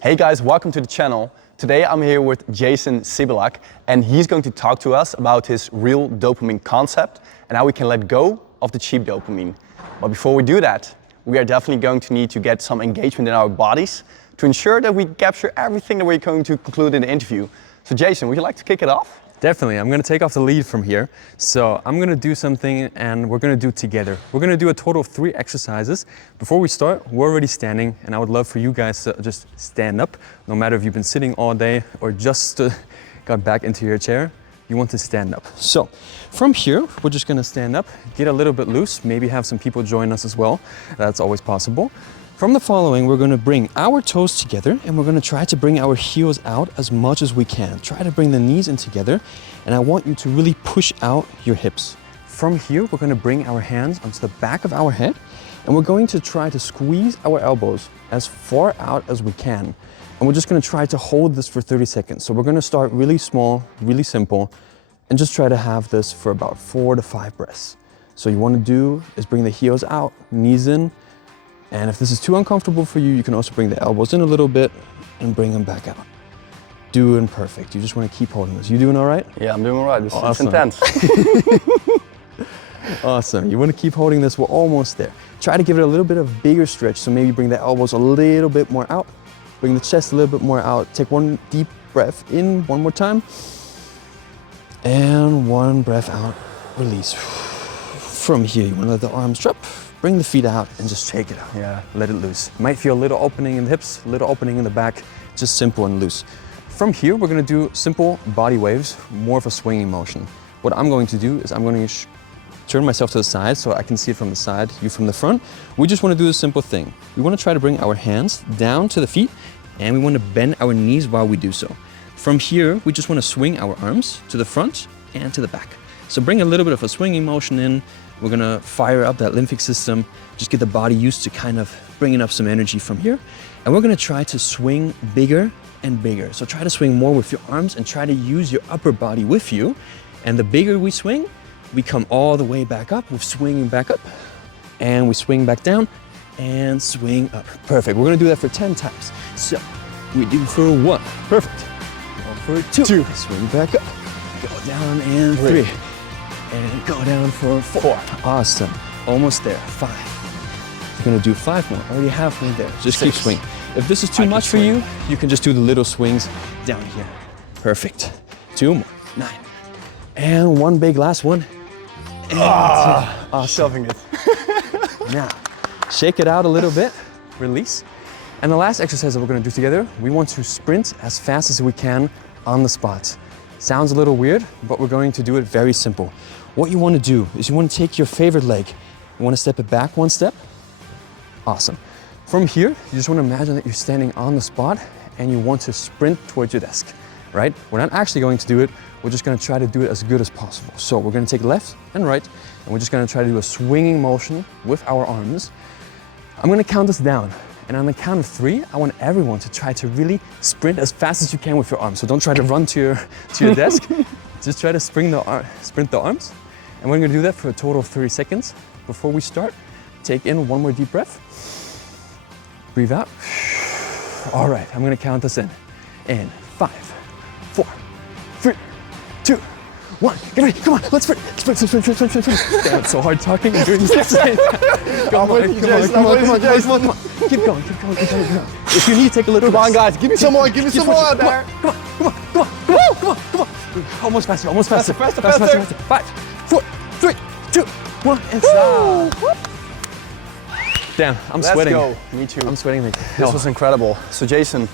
Hey guys, welcome to the channel. Today I'm here with Sibilak and he's going to talk to us about his real dopamine concept and how we can let go of the cheap dopamine. But before we do that, we are definitely going to need to get some engagement in our bodies to ensure that we capture everything that we're going to conclude in the interview. So Jason, would you like to kick it off? Definitely, I'm going to take off the lead from here. So I'm going to do something and we're going to do it together. We're going to do a total of 3 exercises. Before we start, we're already standing and I would love for you guys to just stand up. No matter if you've been sitting all day or just got back into your chair, you want to stand up. So from here, we're just going to stand up, get a little bit loose, maybe have some people join us as well. That's always possible. From the following, we're going to bring our toes together and we're going to try to bring our heels out as much as we can. Try to bring the knees in together and I want you to really push out your hips. From here, we're going to bring our hands onto the back of our head and we're going to try to squeeze our elbows as far out as we can. And we're just going to try to hold this for 30 seconds. So we're going to start really small, really simple, and just try to have this for about 4 to 5 breaths. So you want to do is bring the heels out, knees in. And if this is too uncomfortable for you, you can also bring the elbows in a little bit and bring them back out. Doing perfect. You just want to keep holding this. You doing all right? Yeah, I'm doing all right. This is intense. Awesome. You want to keep holding this. We're almost there. Try to give it a little bit of bigger stretch. So maybe bring the elbows a little bit more out. Bring the chest a little bit more out. Take one deep breath in one more time. And one breath out. Release. From here, you want to let the arms drop. Bring the feet out and just shake it out. Yeah. Let it loose. Might feel a little opening in the hips, a little opening in the back, just simple and loose. From here, we're gonna do simple body waves, more of a swinging motion. What I'm going to do is I'm going to turn myself to the side so I can see it from the side, you from the front. We just wanna do a simple thing. We wanna try to bring our hands down to the feet and we wanna bend our knees while we do so. From here, we just wanna swing our arms to the front and to the back. So bring a little bit of a swinging motion in. We're gonna fire up that lymphic system, just get the body used to kind of bringing up some energy from here. And we're gonna try to swing bigger and bigger. So try to swing more with your arms and try to use your upper body with you. And the bigger we swing, we come all the way back up. We're swinging back up and we swing back down and swing up. Perfect, we're gonna do that for 10 times. So we do for 1, perfect. Go for 2, swing back up. Go down and 3. And go down for 4. Awesome. Almost there. 5. We're gonna do 5 more. Already halfway there. Just 6. keep swinging. If this is too much for you, you can just do the little swings down here. Perfect. 2 more. 9. And 1 big last one. And awesome. Shoving it. Now, shake it out a little bit. Release. And the last exercise that we're gonna do together, we want to sprint as fast as we can on the spot. Sounds a little weird, but we're going to do it very simple. What you want to do is you want to take your favorite leg. You want to step it back 1 step. Awesome. From here, you just want to imagine that you're standing on the spot and you want to sprint towards your desk, right? We're not actually going to do it. We're just going to try to do it as good as possible. So we're going to take left and right, and we're just going to try to do a swinging motion with our arms. I'm going to count us down. And on the count of 3, I want everyone to try to really sprint as fast as you can with your arms. So don't try to run to your desk. Just try to sprint the arms. And we're gonna do that for a total of 30 seconds. Before we start, take in 1 more deep breath. Breathe out. All right, I'm gonna count us in. In 5, 4, 3, 2, 1. Get ready, come on, let's sprint. Sprint. Damn, it's so hard talking and doing this at the same time. Come on. Keep going. If you need, take a little. Come on, guys, give me some more out there. Come on. Almost faster. Faster. 5, 4, 3, 2, 1, and stop. Damn, I'm sweating. Let's go. Me too. I'm sweating like This hell. was incredible. So Jason,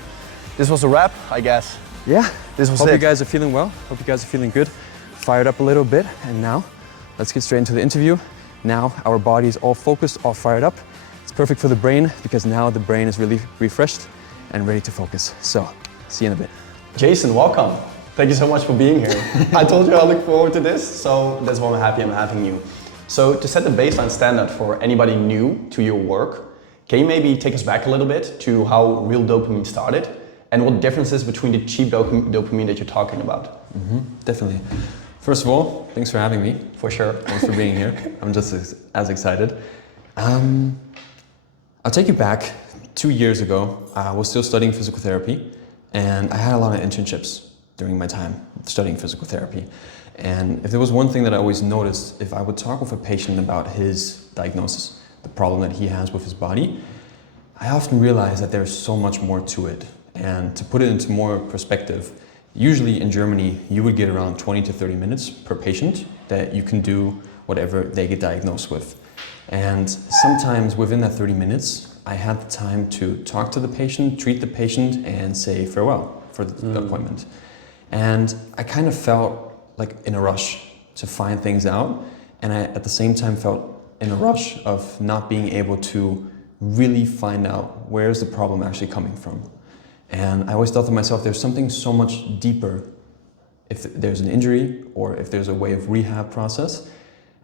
this was a wrap, I guess. Yeah. This was Hope it. you guys are feeling well. Hope you guys are feeling good. Fired up a little bit, and now let's get straight into the interview. Now our body is all focused, all fired up. It's perfect for the brain because now the brain is really refreshed and ready to focus. So, see you in a bit. Jason, welcome. Thank you so much for being here. I told you I look forward to this, so that's why I'm happy I'm having you. So to set the baseline standard for anybody new to your work, can you maybe take us back a little bit to how real dopamine started and what differences between the cheap dopamine that you're talking about? Definitely. First of all, thanks for having me. For sure. Thanks for being here. I'm just as excited. I'll take you back 2 years ago, I was still studying physical therapy, and I had a lot of internships during my time studying physical therapy. And if there was one thing that I always noticed, if I would talk with a patient about his diagnosis, the problem that he has with his body, I often realized that there's so much more to it. And to put it into more perspective, usually in Germany, you would get around 20 to 30 minutes per patient that you can do whatever they get diagnosed with. And sometimes within that 30 minutes, I had the time to talk to the patient, treat the patient, and say farewell for the appointment. And I kind of felt like in a rush to find things out. And I, at the same time, felt in a rush of not being able to really find out where's the problem actually coming from. And I always thought to myself, there's something so much deeper if there's an injury or if there's a way of rehab process.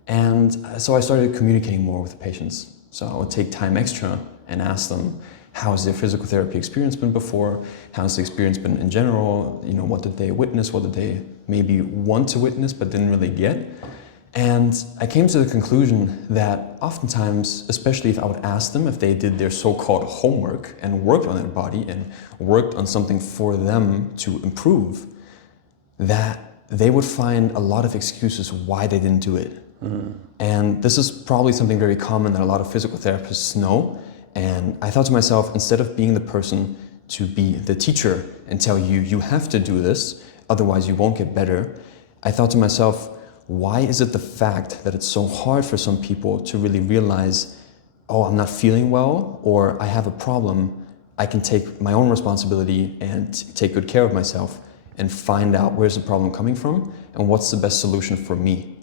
And so I started communicating more with the patients. So I would take time extra and ask them, how's their physical therapy experience been before? How's the experience been in general? You know, what did they witness? What did they maybe want to witness but didn't really get? And I came to the conclusion that oftentimes, especially if I would ask them if they did their so-called homework and worked on their body and worked on something for them to improve, that they would find a lot of excuses why they didn't do it. And this is probably something very common that a lot of physical therapists know. And I thought to myself, instead of being the person to be the teacher and tell you, you have to do this, otherwise you won't get better, I thought to myself, why is it the fact that it's so hard for some people to really realize, oh, I'm not feeling well, or I have a problem, I can take my own responsibility and take good care of myself and find out where's the problem coming from and what's the best solution for me.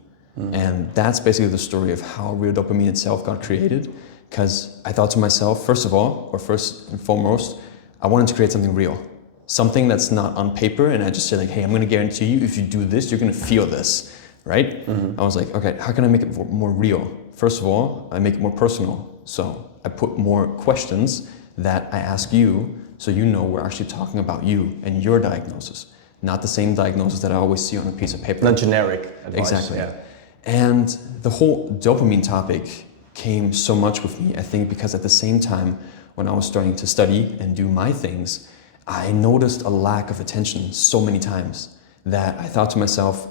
And that's basically the story of how real dopamine itself got created. Because I thought to myself, first and foremost, I wanted to create something real. Something that's not on paper, and I just said like, hey, I'm gonna guarantee you, if you do this, you're gonna feel this, right? I was like, okay, how can I make it more real? First of all, I make it more personal. So I put more questions that I ask you, so you know we're actually talking about you and your diagnosis, not the same diagnosis that I always see on a piece of paper. Not generic advice. Exactly. Yeah. And the whole dopamine topic came so much with me, I think, because at the same time, when I was starting to study and do my things, I noticed a lack of attention so many times that I thought to myself,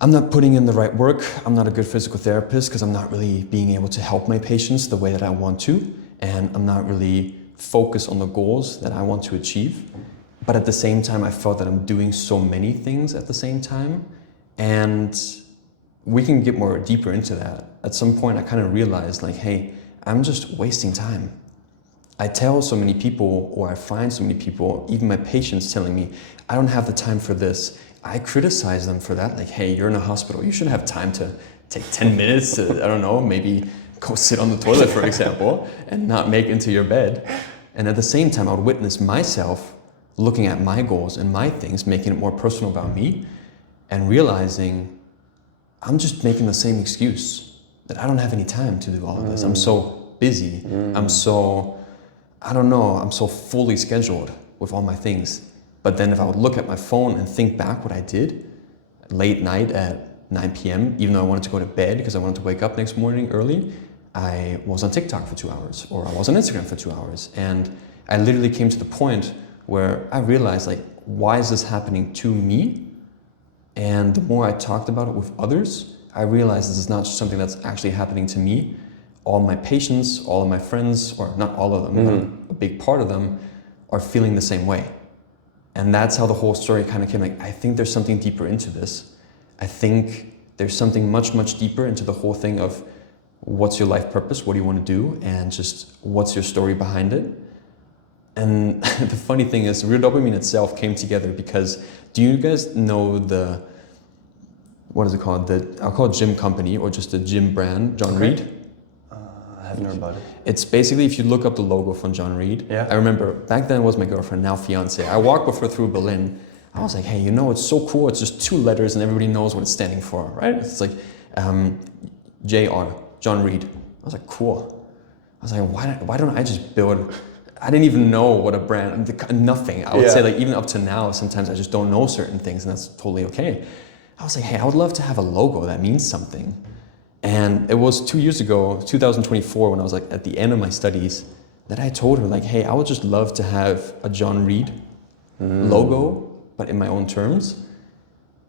I'm not putting in the right work, I'm not a good physical therapist because I'm not really being able to help my patients the way that I want to, and I'm not really focused on the goals that I want to achieve. But at the same time, I felt that I'm doing so many things at the same time, and we can get more deeper into that. At some point, I kind of realized like, hey, I'm just wasting time. I tell so many people, or I find so many people, even my patients telling me, I don't have the time for this. I criticize them for that. Like, hey, you're in a hospital. You should have time to take 10 minutes to, I don't know, maybe go sit on the toilet, for example, and not make it into your bed. And at the same time, I would witness myself looking at my goals and my things, making it more personal about me, and realizing I'm just making the same excuse that I don't have any time to do all of this. I'm so busy. I'm so, I don't know, I'm so fully scheduled with all my things. But then if I would look at my phone and think back what I did late night at 9 p.m., even though I wanted to go to bed because I wanted to wake up next morning early, I was on TikTok for 2 hours, or I was on Instagram for 2 hours. And I literally came to the point where I realized, like, why is this happening to me? And the more I talked about it with others, I realized this is not just something that's actually happening to me. All my patients, all of my friends, or not all of them, but a big part of them are feeling the same way. And that's how the whole story kind of came. Like, I think there's something deeper into this. I think there's something much, much deeper into the whole thing of what's your life purpose, what do you want to do, and just what's your story behind it. And the funny thing is, real dopamine itself came together because, do you guys know the, what is it called? I'll call it gym company, or just the gym brand, John Reed? I haven't heard about it. It's basically, if you look up the logo from John Reed, I remember back then it was my girlfriend, now fiance. I walked with her through Berlin. I was like, hey, you know, it's so cool. It's just 2 letters and everybody knows what it's standing for, right? It's like JR, John Reed. I was like, cool. I was like, why don't I just build, I didn't even know what a brand, nothing. I would say, like, even up to now, sometimes I just don't know certain things, and that's totally okay. I was like, hey, I would love to have a logo that means something. And it was 2 years ago, 2024, when I was like at the end of my studies, that I told her like, hey, I would just love to have a John Reed logo, but in my own terms.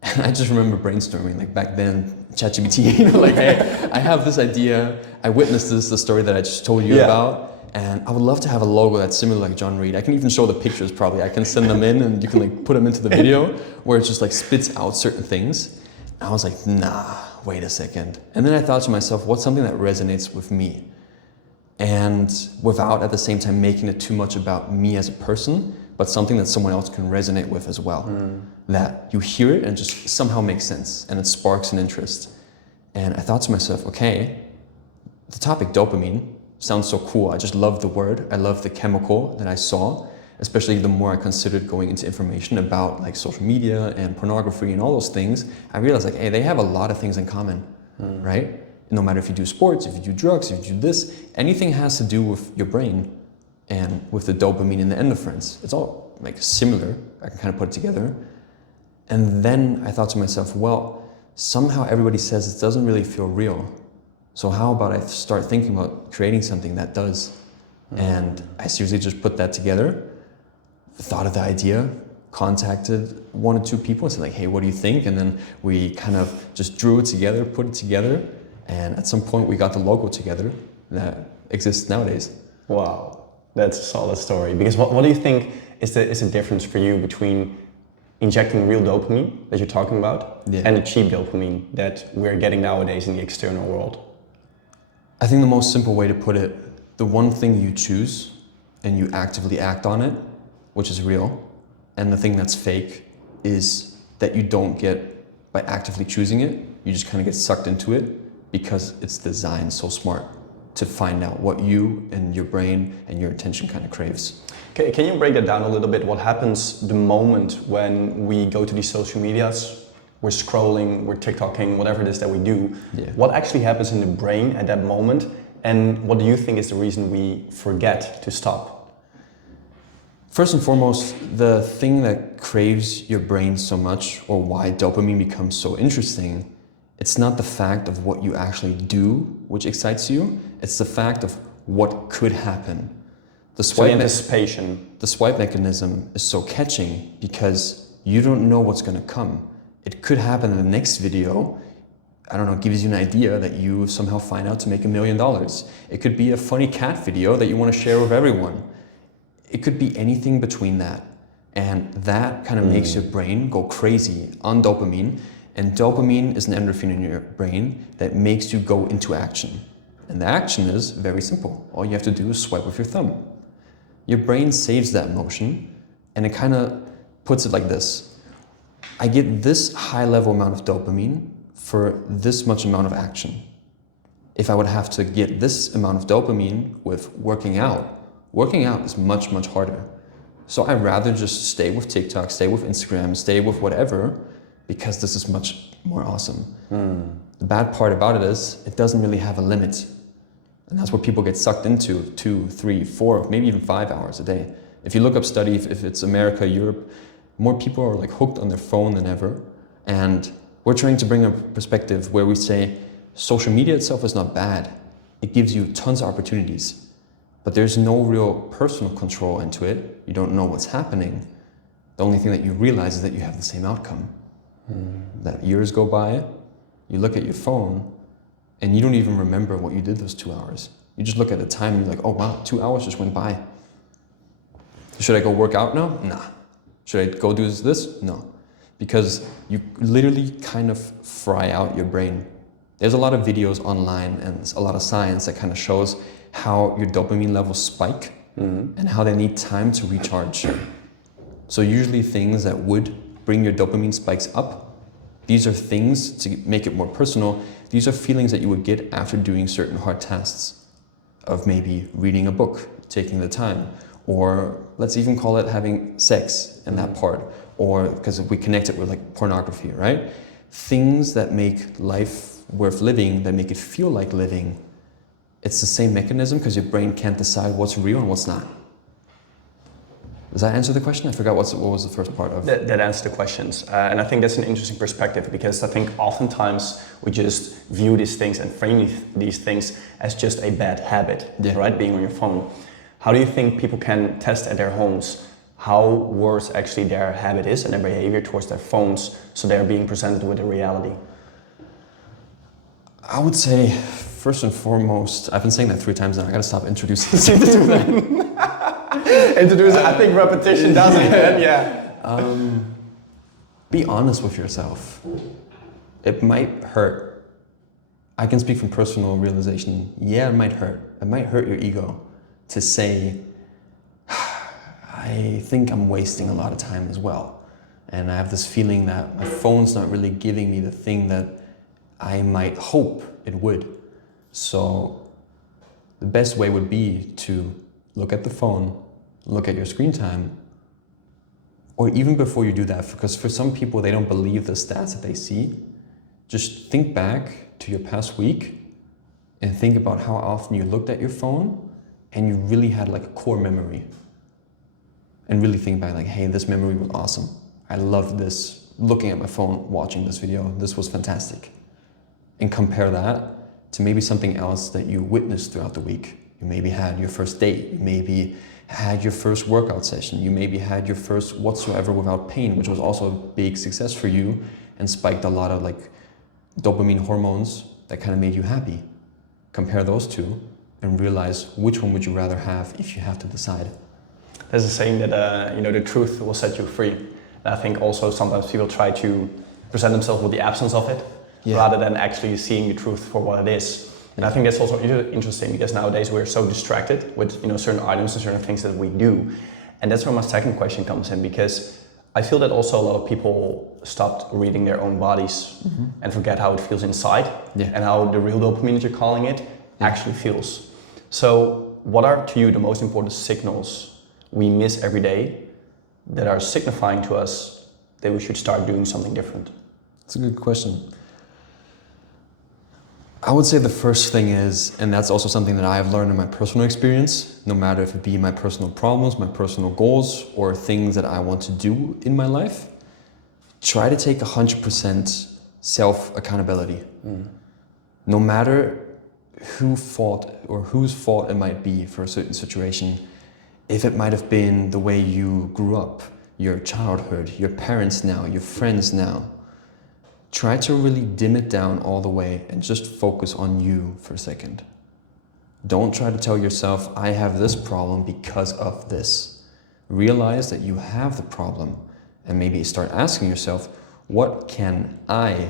And I just remember brainstorming, like back then, ChatGPT, you know, like, hey, I have this idea, I witnessed this, the story that I just told you about, and I would love to have a logo that's similar like John Reed. I can even show the pictures probably. I can send them in and you can like put them into the video where it just like spits out certain things. And I was like, nah, wait a second. And then I thought to myself, what's something that resonates with me? And without at the same time making it too much about me as a person, but something that someone else can resonate with as well. That you hear it and just somehow makes sense and it sparks an interest. And I thought to myself, okay, the topic dopamine sounds so cool. I just love the word. I love the chemical that I saw, especially the more I considered going into information about like social media and pornography and all those things. I realized like, hey, they have a lot of things in common, right? No matter if you do sports, if you do drugs, if you do this, anything has to do with your brain and with the dopamine and the endorphins. It's all like similar. I can kind of put it together. And then I thought to myself, well, somehow everybody says it doesn't really feel real. So how about I start thinking about creating something that does? And I seriously just put that together, thought of the idea, contacted 1 or 2 people and said like, hey, what do you think? And then we kind of just drew it together, put it together. And at some point we got the logo together that exists nowadays. Wow. That's a solid story. Because what do you think is the difference for you between injecting real dopamine that you're talking about and the cheap dopamine that we're getting nowadays in the external world? I think the most simple way to put it, the one thing you choose and you actively act on it, which is real, and the thing that's fake is that you don't get by actively choosing it, you just kind of get sucked into it because it's designed so smart to find out what you and your brain and your attention kind of craves. Can you break that down a little bit? What happens the moment when we go to these social medias, we're scrolling, we're TikToking, whatever it is that we do, what actually happens in the brain at that moment? And what do you think is the reason we forget to stop? First and foremost, the thing that craves your brain so much, or why dopamine becomes so interesting, it's not the fact of what you actually do which excites you, it's the fact of what could happen. The anticipation. The swipe mechanism is so catching because you don't know what's going to come. It could happen in the next video, I don't know, gives you an idea that you somehow find out to make $1 million. It could be a funny cat video that you want to share with everyone. It could be anything between that. And that kind of makes your brain go crazy on dopamine. And dopamine is an endorphin in your brain that makes you go into action. And the action is very simple. All you have to do is swipe with your thumb. Your brain saves that motion and it kind of puts it like this. I get this high level amount of dopamine for this much amount of action. If I would have to get this amount of dopamine with working out is much, much harder. So I'd rather just stay with TikTok, stay with Instagram, stay with whatever, because this is much more awesome. The bad part about it is it doesn't really have a limit. And that's what people get sucked into 2, 3, 4, maybe even 5 hours a day. If you look up study, if it's America, Europe, more people are like hooked on their phone than ever. And we're trying to bring a perspective where we say social media itself is not bad. It gives you tons of opportunities, but there's no real personal control into it. You don't know what's happening. The only thing that you realize is that you have the same outcome. That years go by, you look at your phone, and you don't even remember what you did those 2 hours. You just look at the time and you're like, oh wow, 2 hours just went by. Should I go work out now? Nah. Should I go do this? No. Because you literally kind of fry out your brain. There's a lot of videos online and a lot of science that kind of shows how your dopamine levels spike and how they need time to recharge. So usually things that would bring your dopamine spikes up, these are things, to make it more personal, these are feelings that you would get after doing certain hard tasks of maybe reading a book, taking the time, or let's even call it having sex in that part, or because we connect it with like pornography, right? Things that make life worth living, that make it feel like living, it's the same mechanism because your brain can't decide what's real and what's not. Does that answer the question? I forgot what was the first part of it. That answers the questions. And I think that's an interesting perspective because I think oftentimes we just view these things and frame these things as just a bad habit, right? Being on your phone. How do you think people can test at their homes how worse actually their habit is and their behavior towards their phones, so they're being presented with a reality? I would say, first and foremost, I've been saying that 3 times now. I gotta stop introducing myself to that. Introduce, I think repetition does it, yeah. Be honest with yourself. It might hurt. I can speak from personal realization. Yeah, it might hurt. It might hurt your ego to say, I think I'm wasting a lot of time as well. And I have this feeling that my phone's not really giving me the thing that I might hope it would. So the best way would be to look at the phone, look at your screen time, or even before you do that, because for some people, they don't believe the stats that they see. Just think back to your past week and think about how often you looked at your phone and you really had like a core memory. And really think back like, hey, this memory was awesome. I loved this, looking at my phone, watching this video, this was fantastic. And compare that to maybe something else that you witnessed throughout the week. You maybe had your first date, you maybe had your first workout session, you maybe had your first whatsoever without pain, which was also a big success for you and spiked a lot of like dopamine hormones that kind of made you happy. Compare those two and realize which one would you rather have if you have to decide. There's a saying that the truth will set you free. And I think also sometimes people try to present themselves with the absence of it, rather than actually seeing the truth for what it is. And I think that's also interesting because nowadays we're so distracted with certain items and certain things that we do. And that's where my second question comes in, because I feel that also a lot of people stopped reading their own bodies and forget how it feels inside and how the real dopamine that you're calling it actually feels. So what are to you the most important signals we miss every day that are signifying to us that we should start doing something different? That's a good question. I would say the first thing is, and that's also something that I have learned in my personal experience, no matter if it be my personal problems, my personal goals, or things that I want to do in my life, try to take 100% self-accountability. No matter whose fault it might be for a certain situation. If it might have been the way you grew up, your childhood, your parents now, your friends now, try to really dim it down all the way and just focus on you for a second. Don't try to tell yourself, I have this problem because of this. Realize that you have the problem and maybe start asking yourself, what can I,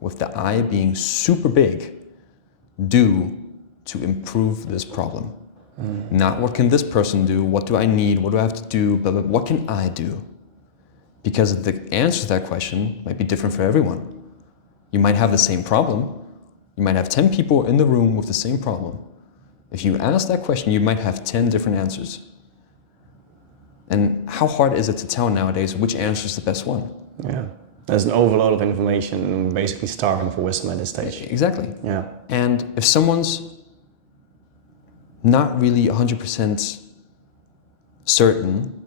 with the I being super big, do to improve this problem? Not what can this person do, what do I need, what do I have to do, blah, blah, what can I do? Because the answer to that question might be different for everyone. You might have the same problem. You might have 10 people in the room with the same problem. If you ask that question, you might have 10 different answers. And how hard is it to tell nowadays which answer is the best one? Yeah, there's an overload of information and basically starving for wisdom at this stage. Exactly. Yeah. And if someone's not really 100% certain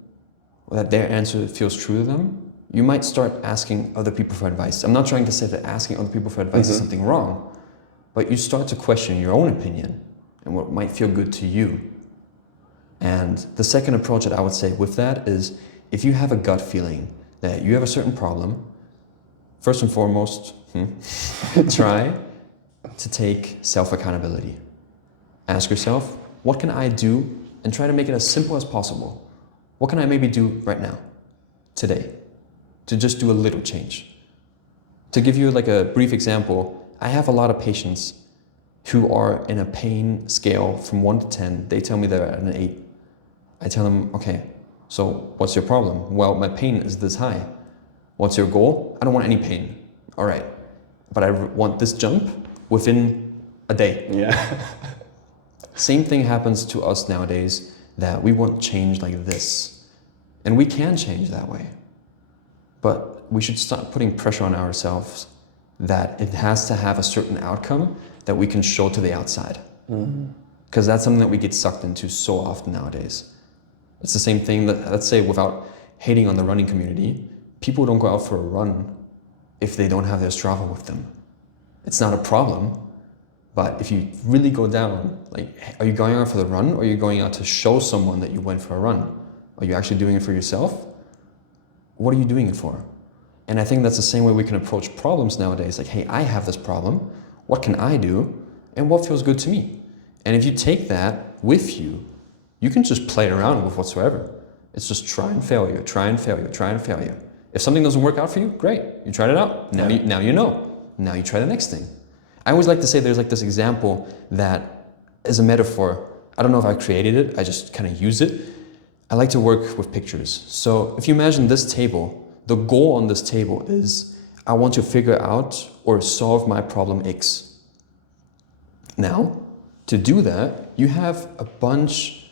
that their answer feels true to them, you might start asking other people for advice. I'm not trying to say that asking other people for advice is something wrong, but you start to question your own opinion and what might feel good to you. And the second approach that I would say with that is, if you have a gut feeling that you have a certain problem, first and foremost, try to take self-accountability. Ask yourself, what can I do? And try to make it as simple as possible. What can I maybe do right now, today, to just do a little change? To give you like a brief example, I have a lot of patients who are in a pain scale from 1 to 10. They tell me they're at an 8. I tell them, okay, so what's your problem? Well, my pain is this high. What's your goal? I don't want any pain. All right, but I want this jump within a day. Yeah. Same thing happens to us nowadays, that we want change like this. And we can change that way. But we should stop putting pressure on ourselves that it has to have a certain outcome that we can show to the outside. Because that's something that we get sucked into so often nowadays. It's the same thing that, let's say, without hating on the running community, people don't go out for a run if they don't have their Strava with them. It's not a problem, But if you really go down, like, are you going out for the run, or are you going out to show someone that you went for a run? Are you actually doing it for yourself? What are you doing it for? And I think that's the same way we can approach problems nowadays. Like, hey, I have this problem. What can I do? And what feels good to me? And if you take that with you, you can just play around with whatsoever. It's just try and failure, try and failure, try and failure. If something doesn't work out for you, great. You tried it out. Now you know. Now you try the next thing. I always like to say there's like this example that is a metaphor. I don't know if I created it. I just kind of use it. I like to work with pictures. So if you imagine this table, the goal on this table is I want to figure out or solve my problem X. Now, to do that, you have a bunch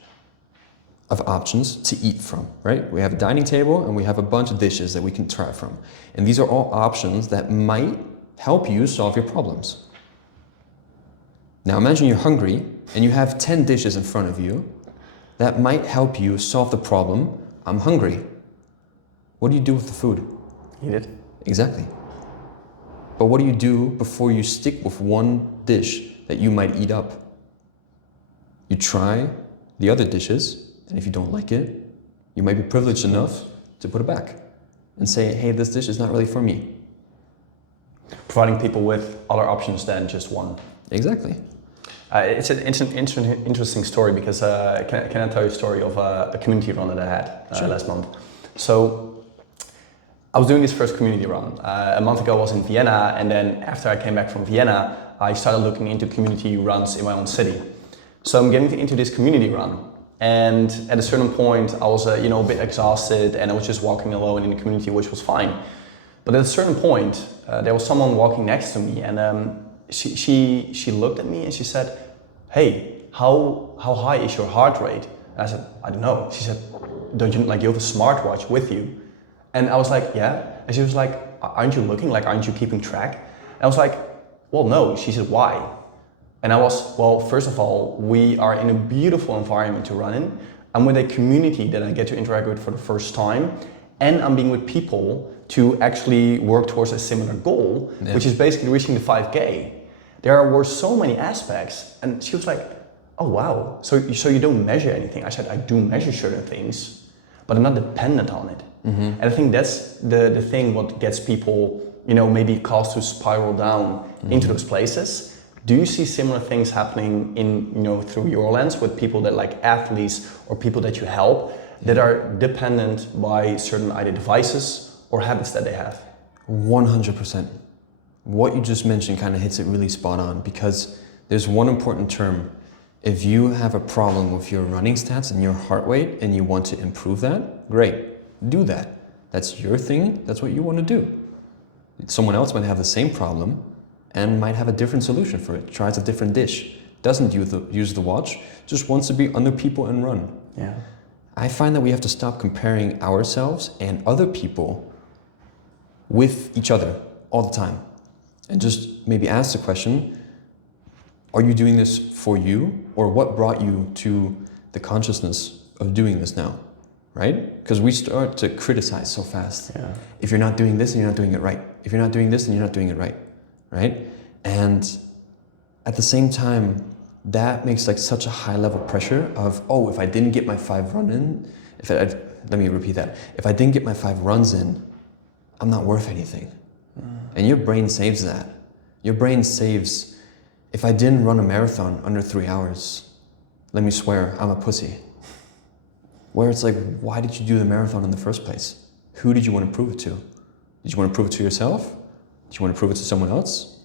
of options to eat from, right? We have a dining table and we have a bunch of dishes that we can try from. And these are all options that might help you solve your problems. Now imagine you're hungry and you have 10 dishes in front of you that might help you solve the problem, I'm hungry. What do you do with the food? Eat it. Exactly. But what do you do before you stick with one dish that you might eat up? You try the other dishes, and if you don't like it, you might be privileged enough to put it back and say, hey, this dish is not really for me. Providing people with other options than just one. Exactly. It's an interesting story because can I tell you a story of a community run that I had last month? So I was doing this first community run. A month ago I was in Vienna, and then after I came back from Vienna, I started looking into community runs in my own city. So I'm getting into this community run. And at a certain point, I was a bit exhausted, and I was just walking alone in the community, which was fine. But at a certain point, there was someone walking next to me, and she looked at me and she said, "Hey, how high is your heart rate?" And I said, "I don't know." She said, "Don't you have a smartwatch with you?" And I was like, "Yeah." And she was like, "Aren't you looking? Like, aren't you keeping track?" And I was like, "Well, no." She said, "Why?" And I was, well, first of all, we are in a beautiful environment to run in. I'm with a community that I get to interact with for the first time. And I'm being with people to actually work towards a similar goal, which is basically reaching the 5K. There were so many aspects. And she was like, "Oh, wow. So you don't measure anything?" I said, "I do measure certain things, but I'm not dependent on it." Mm-hmm. And I think that's the thing what gets people, maybe caused to spiral down into those places. Do you see similar things happening in, through your lens with people that like athletes or people that you help that are dependent by certain either devices or habits that they have? 100%. What you just mentioned kind of hits it really spot on, because there's one important term. If you have a problem with your running stats and your heart rate and you want to improve that, great, do that. That's your thing, that's what you want to do. Someone else might have the same problem and might have a different solution for it, tries a different dish, doesn't use the watch, just wants to be under people and run. Yeah. I find that we have to stop comparing ourselves and other people with each other all the time. And just maybe ask the question, are you doing this for you, or what brought you to the consciousness of doing this now, right? Because we start to criticize so fast. Yeah. If you're not doing this, then you're not doing it right. If you're not doing this, then you're not doing it right. Right? And at the same time, that makes like such a high level pressure of, oh, if I didn't get my 5 run in, let me repeat that. If I didn't get my 5 runs in, I'm not worth anything. And your brain saves that. Your brain saves, if I didn't run a marathon under 3 hours, let me swear, I'm a pussy. Where it's like, why did you do the marathon in the first place? Who did you want to prove it to? Did you want to prove it to yourself? Did you want to prove it to someone else?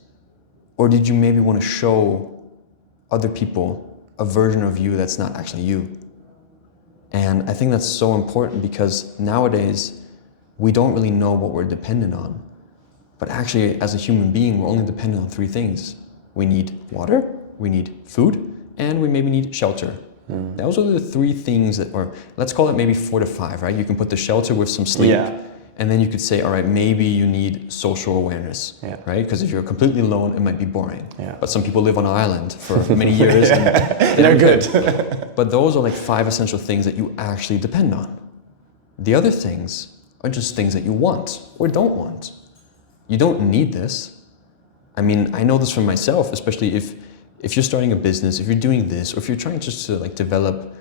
Or did you maybe want to show other people a version of you that's not actually you? And I think that's so important, because nowadays we don't really know what we're dependent on. But actually, as a human being, we're only dependent on 3 things. We need water, we need food, and we maybe need shelter. Those are the 3 things that, or let's call it maybe 4 to 5, right? You can put the shelter with some sleep. Yeah. And then you could say, all right, maybe you need social awareness, right? Because if you're completely alone, it might be boring. Yeah. But some people live on an island for many years and they're good. But those are like 5 essential things that you actually depend on. The other things are just things that you want or don't want. You don't need this. I mean, I know this from myself, especially if if you're starting a business, if you're doing this, or if you're trying just to like develop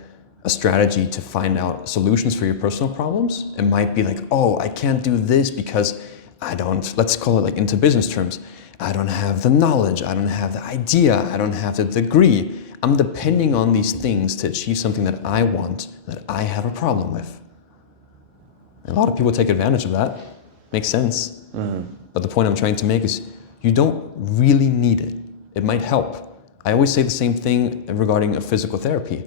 a strategy to find out solutions for your personal problems, it might be like, oh, I can't do this because I don't, let's call it like into business terms, I don't have the knowledge, I don't have the idea, I don't have the degree. I'm depending on these things to achieve something that I want, that I have a problem with. And a lot of people take advantage of that. Makes sense. But the point I'm trying to make is you don't really need it. It might help. I always say the same thing regarding a physical therapy.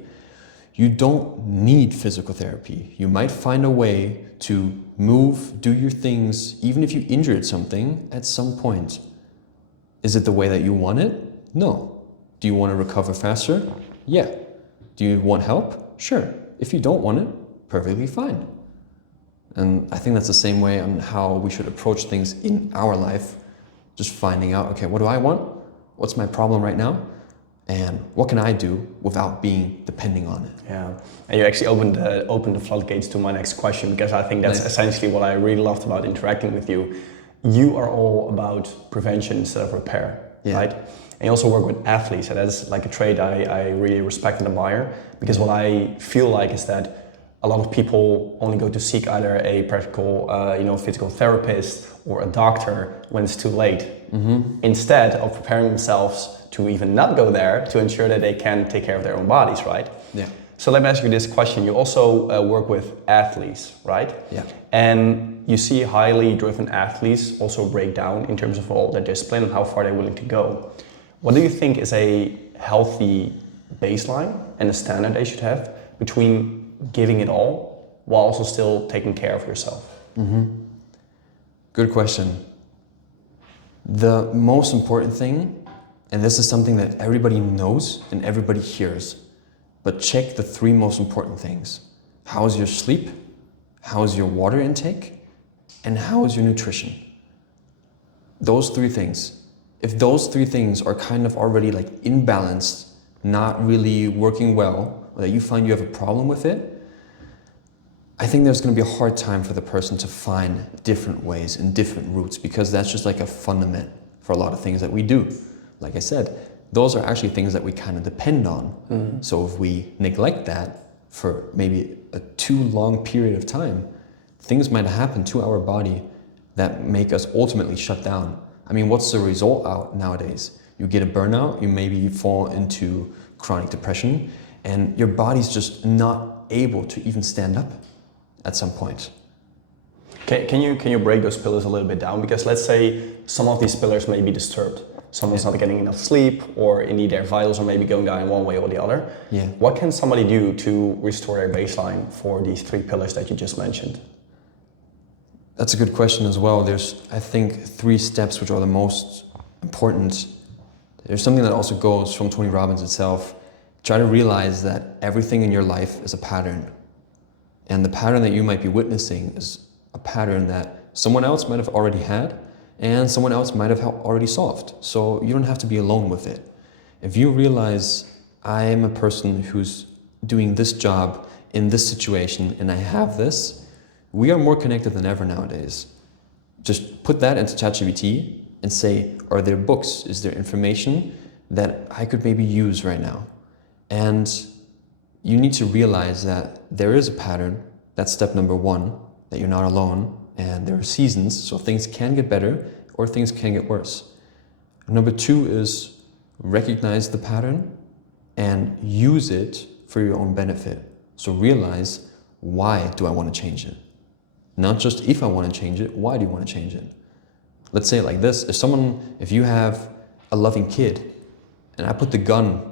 You don't need physical therapy. You might find a way to move, do your things, even if you injured something at some point. Is it the way that you want it? No. Do you want to recover faster? Yeah. Do you want help? Sure. If you don't want it, perfectly fine. And I think that's the same way on how we should approach things in our life. Just finding out, okay, what do I want? What's my problem right now? And what can I do without being depending on it? Yeah, and you actually opened the floodgates to my next question, because I think that's essentially what I really loved about interacting with you. You are all about prevention instead of repair, right? And you also work with athletes, and that's like a trait I really respect and admire, because what I feel like is that a lot of people only go to seek either a practical, physical therapist or a doctor when it's too late, instead of preparing themselves to even not go there to ensure that they can take care of their own bodies, right? Yeah. So let me ask you this question. You also work with athletes, right? Yeah. And you see highly driven athletes also break down in terms of all their discipline and how far they're willing to go. What do you think is a healthy baseline and a standard they should have between giving it all while also still taking care of yourself? Good question. The most important thing, and this is something that everybody knows and everybody hears, but check the three most important things. How is your sleep? How is your water intake? And how is your nutrition? Those three things. If those three things are kind of already like imbalanced, not really working well, or that you find you have a problem with it, I think there's going to be a hard time for the person to find different ways and different routes, because that's just like a fundament for a lot of things that we do. Like I said, those are actually things that we kind of depend on. So if we neglect that for maybe a too long period of time, things might happen to our body that make us ultimately shut down. I mean, what's the result out nowadays? You get a burnout, you fall into chronic depression, and your body's just not able to even stand up at some point. Can you break those pillars a little bit down? Because let's say some of these pillars may be disturbed. Someone's not getting enough sleep, or indeed their vitals are maybe going down in one way or the other. What can somebody do to restore their baseline for these three pillars that you just mentioned? That's a good question as well. There's, I think, 3 steps which are the most important. There's something that also goes from Tony Robbins itself. Try to realize that everything in your life is a pattern. And the pattern that you might be witnessing is a pattern that someone else might have already had, and someone else might have already solved. So you don't have to be alone with it. If you realize, I am a person who's doing this job in this situation and I have this, we are more connected than ever nowadays. Just put that into ChatGPT and say, are there books? Is there information that I could maybe use right now? And you need to realize that there is a pattern. That's step number 1, that you're not alone. And there are seasons, so things can get better or things can get worse. Number 2 is recognize the pattern and use it for your own benefit. So realize, why do I want to change it? Not just if I want to change it, why do you want to change it? Let's say it like this. If you have a loving kid and I put the gun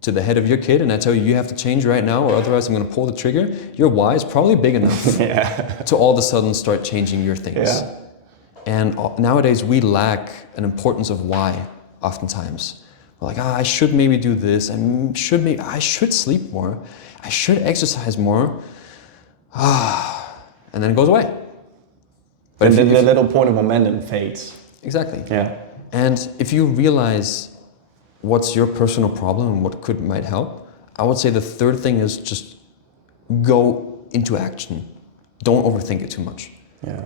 to the head of your kid and I tell you, you have to change right now or otherwise I'm going to pull the trigger, your why is probably big enough to all of a sudden start changing your things. And nowadays we lack an importance of why oftentimes. We're like, I should maybe do this, I should sleep more, I should exercise more, and then it goes away. But and then the little point of momentum fades. Exactly. And if you realize what's your personal problem and what might help, I would say the third thing is just go into action. Don't overthink it too much.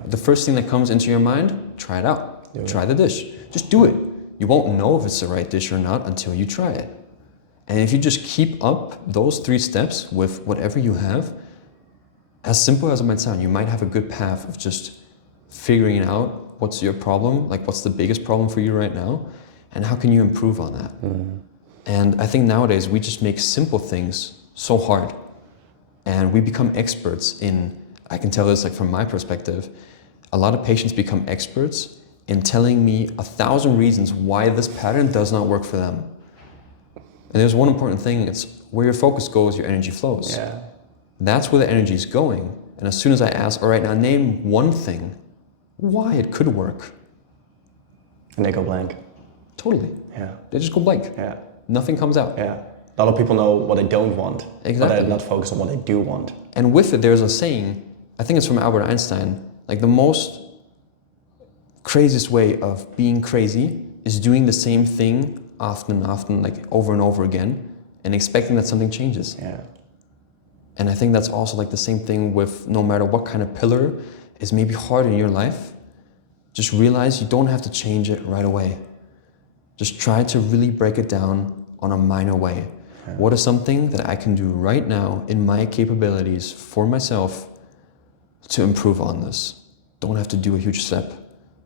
The first thing that comes into your mind, try it out. Try the dish. Just do it. You won't know if it's the right dish or not until you try it. And if you just keep up those 3 steps with whatever you have, as simple as it might sound, you might have a good path of just figuring out what's your problem, like what's the biggest problem for you right now, and how can you improve on that. And I think nowadays we just make simple things so hard, and we become experts in, I can tell this like from my perspective, a lot of patients become experts in telling me 1,000 reasons why this pattern does not work for them. And there's one important thing, it's where your focus goes, your energy flows. Yeah. That's where the energy is going. And as soon as I ask, all right, now name one thing why it could work. And they go blank. Totally. Yeah. They just go blank. Yeah. Nothing comes out. Yeah. A lot of people know what they don't want. Exactly. But they're not focused on what they do want. And with it, there's a saying, I think it's from Albert Einstein, like the most craziest way of being crazy is doing the same thing often and often, like over and over again, and expecting that something changes. Yeah. And I think that's also like the same thing with no matter what kind of pillar is maybe hard in your life, just realize you don't have to change it right away. Just try to really break it down on a minor way. Yeah. What is something that I can do right now in my capabilities for myself to improve on this? Don't have to do a huge step.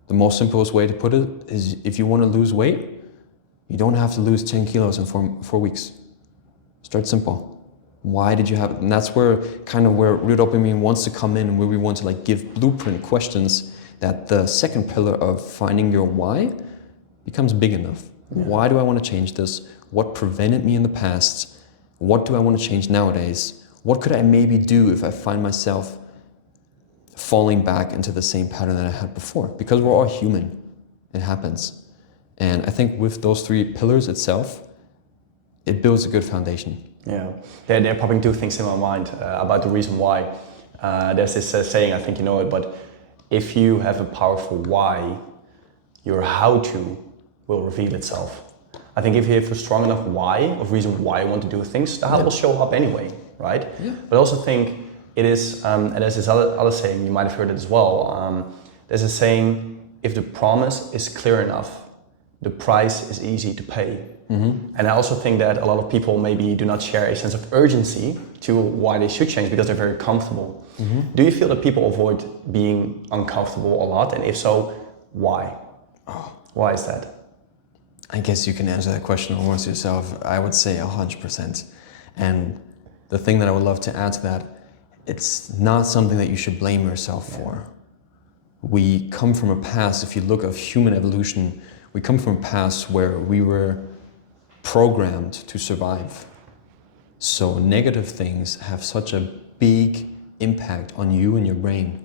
The most simplest way to put it is if you want to lose weight, you don't have to lose 10 kilos in 4 weeks. Start simple. Why did you have it? And that's where kind of where real dopamine wants to come in, where we want to like give blueprint questions that the second pillar of finding your why becomes big enough. Yeah. Why do I want to change this? What prevented me in the past? What do I want to change nowadays? What could I maybe do if I find myself falling back into the same pattern that I had before? Because we're all human. It happens. And I think with those 3 pillars itself, it builds a good foundation. Yeah, they're popping 2 things in my mind about the reason why. There's this saying, I think you know it, but if you have a powerful why, your how-to will reveal itself. I think if you have a strong enough why, of reason why you want to do things, the how will show up anyway, right? Yeah. But I also think it is, and there's this other saying, you might have heard it as well, there's a saying, if the promise is clear enough, the price is easy to pay. Mm-hmm. And I also think that a lot of people maybe do not share a sense of urgency to why they should change because they're very comfortable. Mm-hmm. Do you feel that people avoid being uncomfortable a lot? And if so, why? Why is that? I guess you can answer that question almost yourself. I would say 100%. And the thing that I would love to add to that, it's not something that you should blame yourself for. We come from a past, if you look at human evolution, we come from a past where we were programmed to survive. So negative things have such a big impact on you and your brain.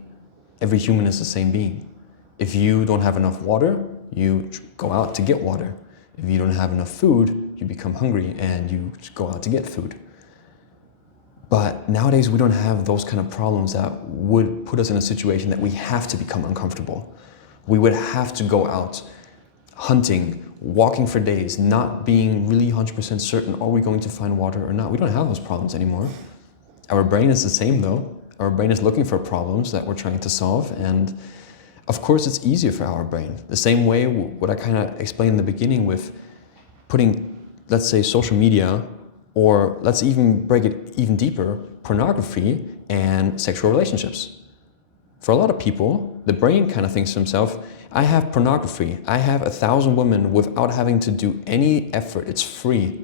Every human is the same being. If you don't have enough water, you go out to get water. If you don't have enough food, you become hungry and you go out to get food. But nowadays we don't have those kind of problems that would put us in a situation that we have to become uncomfortable. We would have to go out hunting, walking for days, not being really 100% certain, are we going to find water or not? We don't have those problems anymore. Our brain is the same though. Our brain is looking for problems that we're trying to solve, and of course it's easier for our brain. The same way what I kind of explained in the beginning with putting, let's say, social media, or let's even break it even deeper, pornography and sexual relationships. For a lot of people, the brain kind of thinks to himself, I have pornography, I have 1,000 women without having to do any effort, it's free,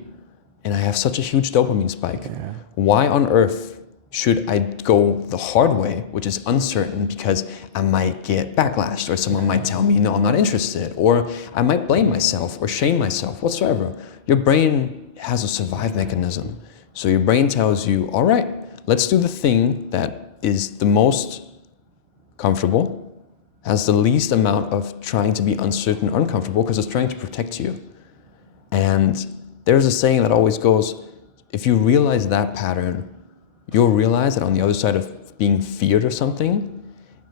and I have such a huge dopamine spike. Yeah. Why on earth should I go the hard way, which is uncertain, because I might get backlash, or someone might tell me, no, I'm not interested, or I might blame myself or shame myself, whatsoever. Your brain has a survive mechanism. So your brain tells you, all right, let's do the thing that is the most comfortable, has the least amount of trying to be uncertain, uncomfortable, because it's trying to protect you. And there's a saying that always goes, if you realize that pattern, you'll realize that on the other side of being feared or something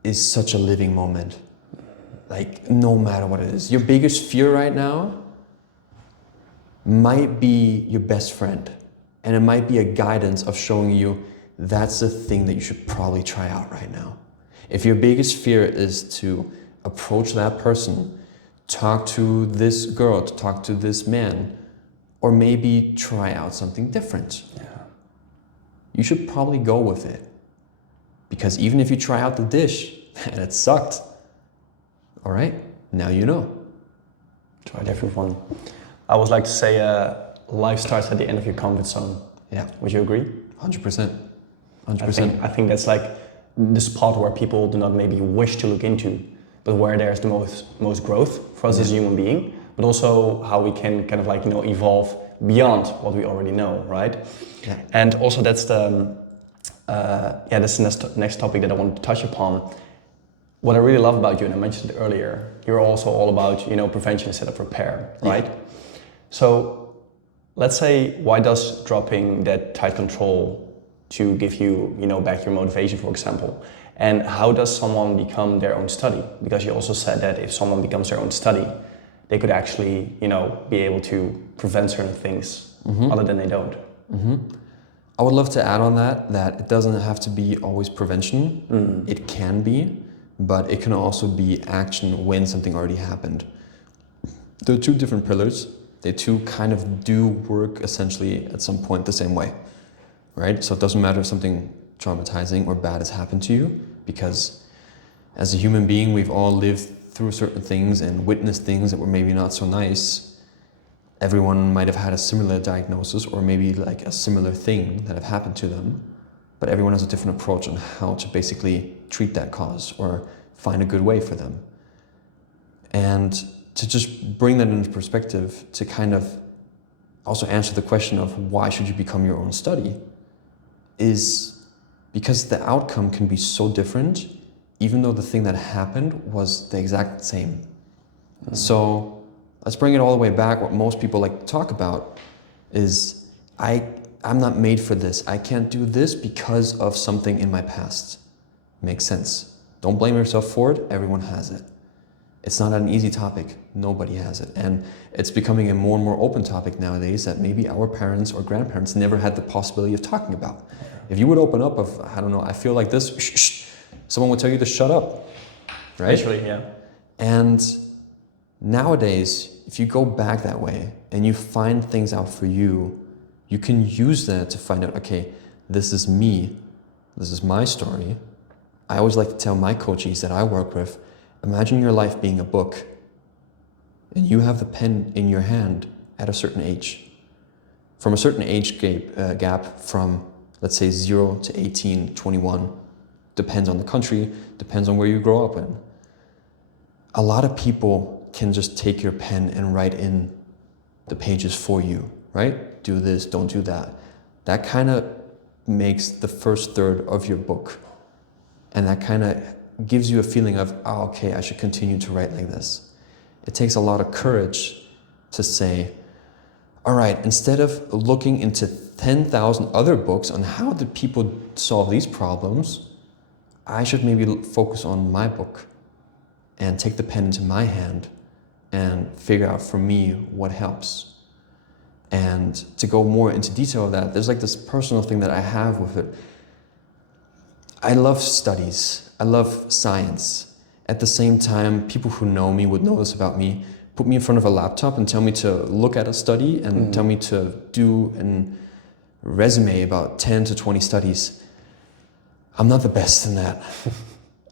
is such a living moment. Like, no matter what it is. Your biggest fear right now might be your best friend. And it might be a guidance of showing you that's the thing that you should probably try out right now. If your biggest fear is to approach that person, talk to this girl, to talk to this man, or maybe try out something different. Yeah. You should probably go with it. Because even if you try out the dish and it sucked, all right, now you know. Try a different one. I always like to say life starts at the end of your comfort zone. Yeah. Would you agree? 100%. 100%. I think that's like the spot where people do not maybe wish to look into, but where there's the most growth for us as a human being, but also how we can kind of like, evolve beyond what we already know, right? Yeah. And also that's that's the next topic that I want to touch upon. What I really love about you, and I mentioned it earlier, you're also all about, prevention instead of repair, right? Yeah. So let's say, why does dropping that tight control to give you, back your motivation, for example? And how does someone become their own study? Because you also said that if someone becomes their own study, they could actually, be able to prevent certain things other than they don't. I would love to add on that it doesn't have to be always prevention. It can be, but it can also be action when something already happened. There are two different pillars. They two kind of do work essentially at some point the same way, right? So it doesn't matter if something traumatizing or bad has happened to you, because as a human being, we've all lived through certain things and witnessed things that were maybe not so nice. Everyone might have had a similar diagnosis or maybe like a similar thing that have happened to them, but everyone has a different approach on how to basically treat that cause or find a good way for them. And to just bring that into perspective, to kind of also answer the question of why should you become your own study, is because the outcome can be so different, even though the thing that happened was the exact same. So let's bring it all the way back. What most people like to talk about is, I'm not made for this. I can't do this because of something in my past. Makes sense. Don't blame yourself for it. Everyone has it. It's not an easy topic. Nobody has it. And it's becoming a more and more open topic nowadays that maybe our parents or grandparents never had the possibility of talking about. If you would open up of, I don't know, I feel like this, someone would tell you to shut up, right? Literally, yeah. And nowadays, if you go back that way and you find things out for you, you can use that to find out, okay, this is me, this is my story. I always like to tell my coaches that I work with, imagine your life being a book and you have the pen in your hand at a certain age. From a certain age gap from, let's say, 0 to 18, 21, depends on the country, depends on where you grow up in. A lot of people can just take your pen and write in the pages for you, right? Do this, don't do that. That kind of makes the first third of your book. And that kind of gives you a feeling of, oh, okay, I should continue to write like this. It takes a lot of courage to say, all right, instead of looking into 10,000 other books on how did people solve these problems, I should maybe focus on my book and take the pen into my hand and figure out for me what helps. And to go more into detail of that, there's like this personal thing that I have with it. I love studies. I love science. At the same time, people who know me would know this about me. Put me in front of a laptop and tell me to look at a study and tell me to do a resume about 10 to 20 studies. I'm not the best in that.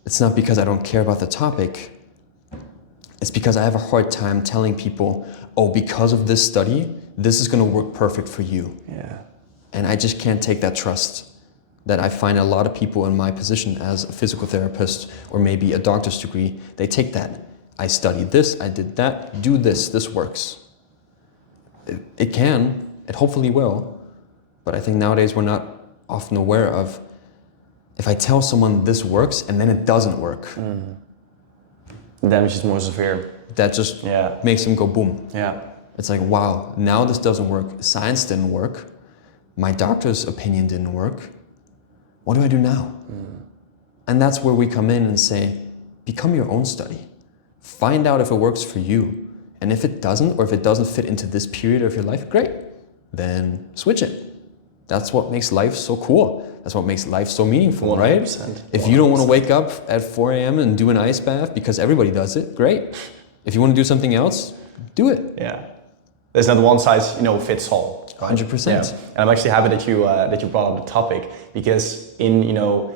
It's not because I don't care about the topic. It's because I have a hard time telling people, oh, because of this study, this is going to work perfect for you. Yeah. And I just can't take that trust that I find a lot of people in my position as a physical therapist or maybe a doctor's degree, they take that. I studied this, I did that, do this, this works. It can, it hopefully will, but I think nowadays we're not often aware of, if I tell someone this works and then it doesn't work, The damage is more severe. that just makes them go boom. Yeah. It's like, wow, now this doesn't work. Science didn't work. My doctor's opinion didn't work. What do I do now? And that's where we come in and say, become your own study. Find out if it works for you. And if it doesn't, or if it doesn't fit into this period of your life, great. Then switch it. That's what makes life so cool. That's what makes life so meaningful, 100%. right? If you don't want to wake up at 4 a.m. and do an ice bath because everybody does it, great. If you want to do something else, do it. Yeah. There's not one size, fits all. 100%. Yeah. And I'm actually happy that you brought up the topic, because in,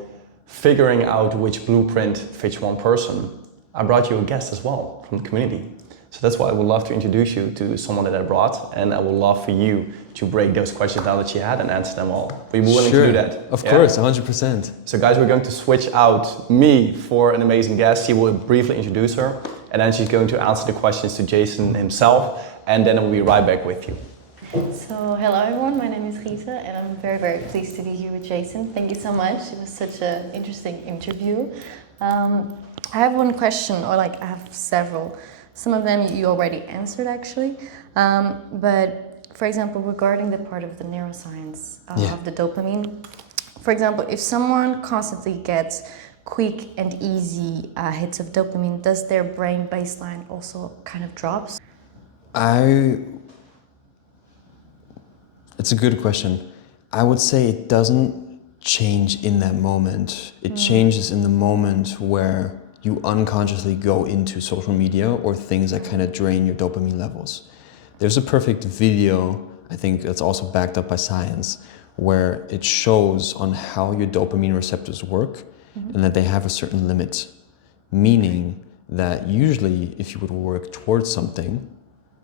figuring out which blueprint fits one person, I brought you a guest as well from the community. So that's why I would love to introduce you to someone that I brought, and I would love for you to break those questions down that she had and answer them all. Are you willing to do that? Of course, 100%. So guys, we're going to switch out me for an amazing guest. He will briefly introduce her, and then she's going to answer the questions to Jason himself, and then we'll be right back with you. So, hello everyone, my name is Rita, and I'm very, very pleased to be here with Jason. Thank you so much. It was such an interesting interview. I have one question, or I have several. Some of them you already answered actually, but for example, regarding the part of the neuroscience of the dopamine, for example, if someone constantly gets quick and easy hits of dopamine, does their brain baseline also kind of drops? It's a good question. I would say it doesn't change in that moment. It changes in the moment where you unconsciously go into social media or things that kind of drain your dopamine levels. There's a perfect video, I think that's also backed up by science, where it shows on how your dopamine receptors work and that they have a certain limit. Meaning that usually if you would work towards something,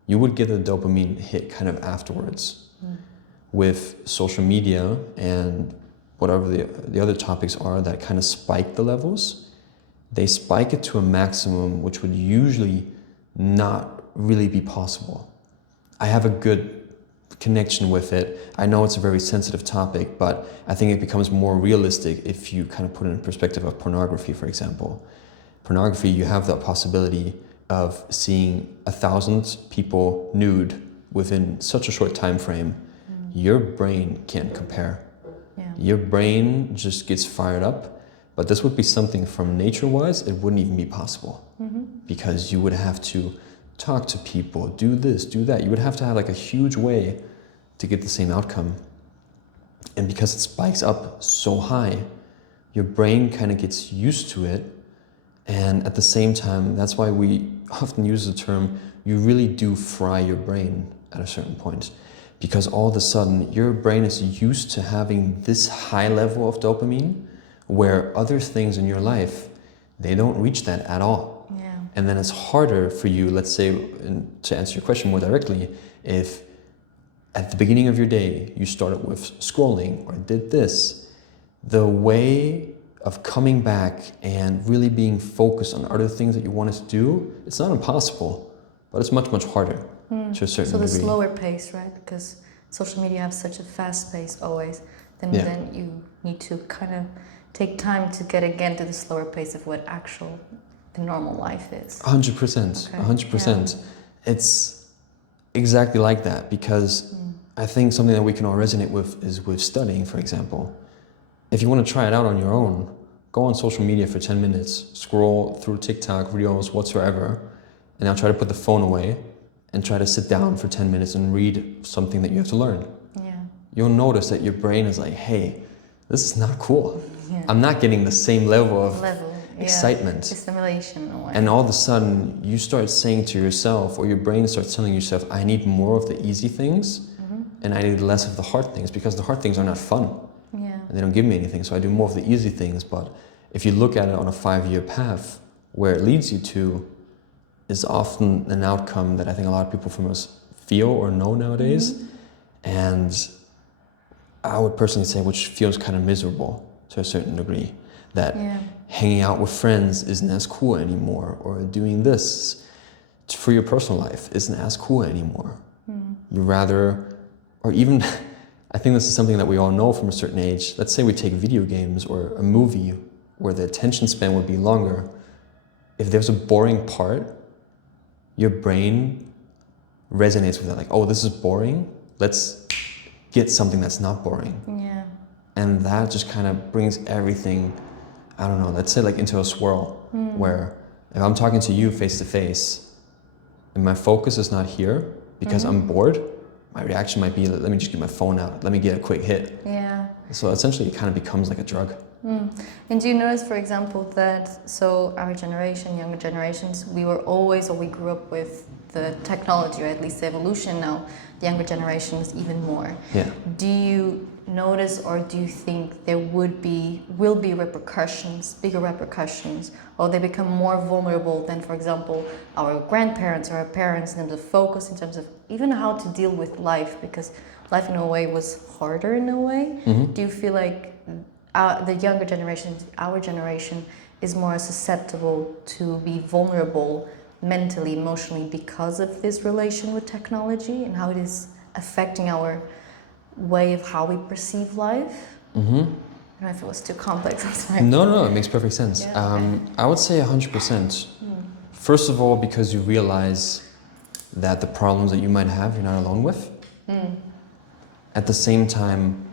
you would get a dopamine hit kind of afterwards. With social media and whatever the other topics are that kind of spike the levels, they spike it to a maximum which would usually not really be possible. I have a good connection with it. I know it's a very sensitive topic, but I think it becomes more realistic if you kind of put it in perspective of pornography, for example. Pornography, you have the possibility of seeing 1,000 people nude within such a short time frame. Your brain can't compare. Yeah. Your brain just gets fired up, but this would be something from nature-wise, it wouldn't even be possible. Because you would have to talk to people, do this, do that. You would have to have a huge way to get the same outcome. And because it spikes up so high, your brain kind of gets used to it. And at the same time, that's why we often use the term, you really do fry your brain at a certain point. Because all of a sudden, your brain is used to having this high level of dopamine, where other things in your life, they don't reach that at all. Yeah. And then it's harder for you, let's say, to answer your question more directly, if at the beginning of your day, you started with scrolling or did this, the way of coming back and really being focused on other things that you wanted to do, it's not impossible, but it's much, much harder. To a certain So the degree. slower pace, right? Because social media have such a fast pace always. Then you need to kind of take time to get again to the slower pace of what the normal life is. 100%. Okay. 100%. It's exactly like that, because I think something that we can all resonate with is with studying, for example. If you want to try it out on your own, go on social media for 10 minutes, scroll through TikTok, Reels, whatsoever, and now try to put the phone away and try to sit down for 10 minutes and read something that you have to learn. Yeah. You'll notice that your brain is like, hey, this is not cool. Yeah. I'm not getting the same level of excitement. The stimulation in a way. And all of a sudden, you start saying to yourself, or your brain starts telling yourself, I need more of the easy things, and I need less of the hard things, because the hard things are not fun. Yeah. And they don't give me anything, so I do more of the easy things. But if you look at it on a 5-year path, where it leads you to is often an outcome that I think a lot of people from us feel or know nowadays. And I would personally say which feels kind of miserable to a certain degree. That hanging out with friends isn't as cool anymore, or doing this for your personal life isn't as cool anymore. You rather, or even, I think this is something that we all know from a certain age. Let's say we take video games or a movie where the attention span would be longer. If there's a boring part, your brain resonates with that, like, oh, this is boring, let's get something that's not boring. Yeah. And that just kind of brings everything, I don't know, let's say into a swirl, where if I'm talking to you face to face and my focus is not here because I'm bored, my reaction might be, let me just get my phone out, let me get a quick hit. Yeah. So essentially it kind of becomes like a drug. And do you notice, for example, that so our generation, younger generations, we were always, or we grew up with the technology, or at least the evolution. Now the younger generation is even more. Yeah. Do you notice, or do you think there will be repercussions, bigger repercussions, or they become more vulnerable than, for example, our grandparents or our parents, in terms of focus, in terms of even how to deal with life, because life in a way was harder in a way. Do you feel like the younger generation, our generation, is more susceptible to be vulnerable mentally, emotionally, because of this relation with technology and how it is affecting our way of how we perceive life? I don't know if it was too complex. I'm sorry. No, it makes perfect sense. Yeah. I would say 100%. First of all, because you realize that the problems that you might have, you're not alone with. At the same time,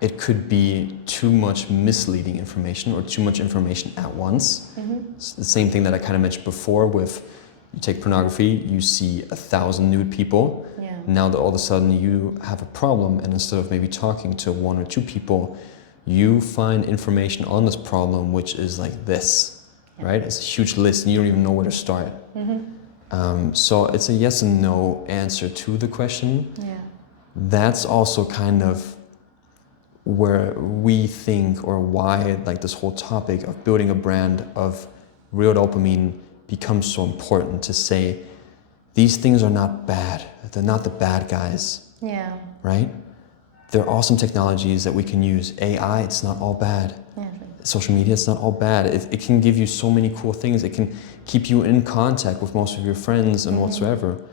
it could be too much misleading information or too much information at once. It's the same thing that I kind of mentioned before with, you take pornography, you see 1,000 nude people. Now that all of a sudden you have a problem, and instead of maybe talking to 1 or 2 people, you find information on this problem which is like this, right? It's a huge list and you don't even know where to start. So it's a yes and no answer to the question. That's also kind of where we think, or why like this whole topic of building a brand of real dopamine becomes so important, to say these things are not bad. They're not the bad guys. Right? They're awesome technologies that we can use. AI, it's not all bad. Social media, it's not all bad. It can give you so many cool things. It can keep you in contact with most of your friends and whatsoever.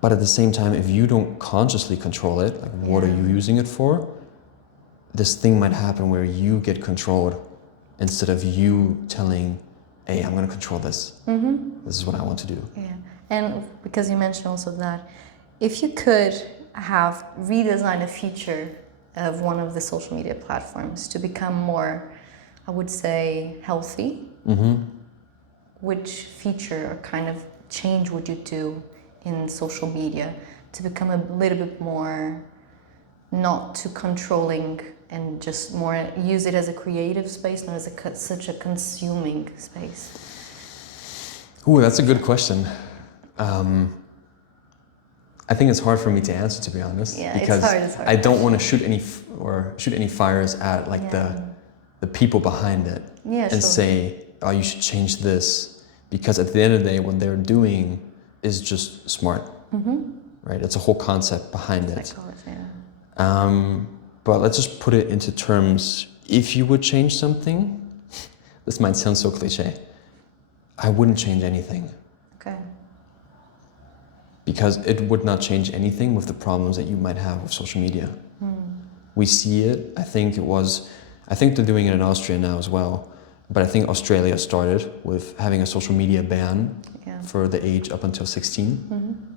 But at the same time, if you don't consciously control it, like what are you using it for? This thing might happen where you get controlled instead of you telling, hey, I'm going to control this. This is what I want to do. And because you mentioned also that if you could have redesigned a feature of one of the social media platforms to become more, I would say, healthy, which feature or kind of change would you do in social media to become a little bit more not too controlling and just more use it as a creative space, not as such a consuming space? Ooh, that's a good question. I think it's hard for me to answer, to be honest, because it's hard. I don't want to shoot any fires at like the people behind it and say, oh, you should change this, because at the end of the day, what they're doing is just smart, right? It's a whole concept behind it. But let's just put it into terms. If you would change something, this might sound so cliche, I wouldn't change anything. Because it would not change anything with the problems that you might have with social media. We see it. I think they're doing it in Austria now as well. But I think Australia started with having a social media ban for the age up until 16.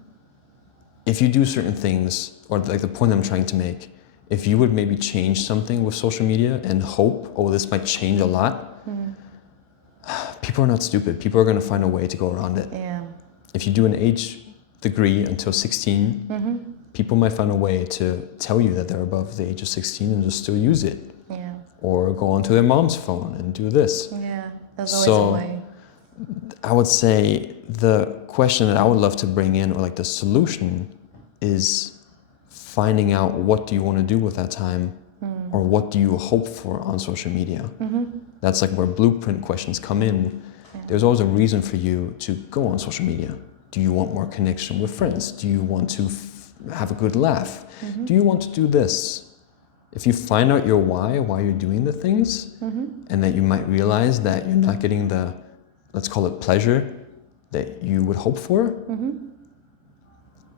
If you do certain things, or like the point I'm trying to make, if you would maybe change something with social media and hope, oh, this might change a lot, people are not stupid. People are going to find a way to go around it. If you do an age degree until 16, people might find a way to tell you that they're above the age of 16 and just still use it. Or go onto their mom's phone and do this. There's always a way. I would say the question that I would love to bring in, or like the solution, is finding out what do you want to do with that time, or what do you hope for on social media. That's like where blueprint questions come in. There's always a reason for you to go on social media. Do you want more connection with friends? Do you want to have a good laugh? Do you want to do this? If you find out your why you're doing the things, and that you might realize that you're not getting the, let's call it pleasure, that you would hope for,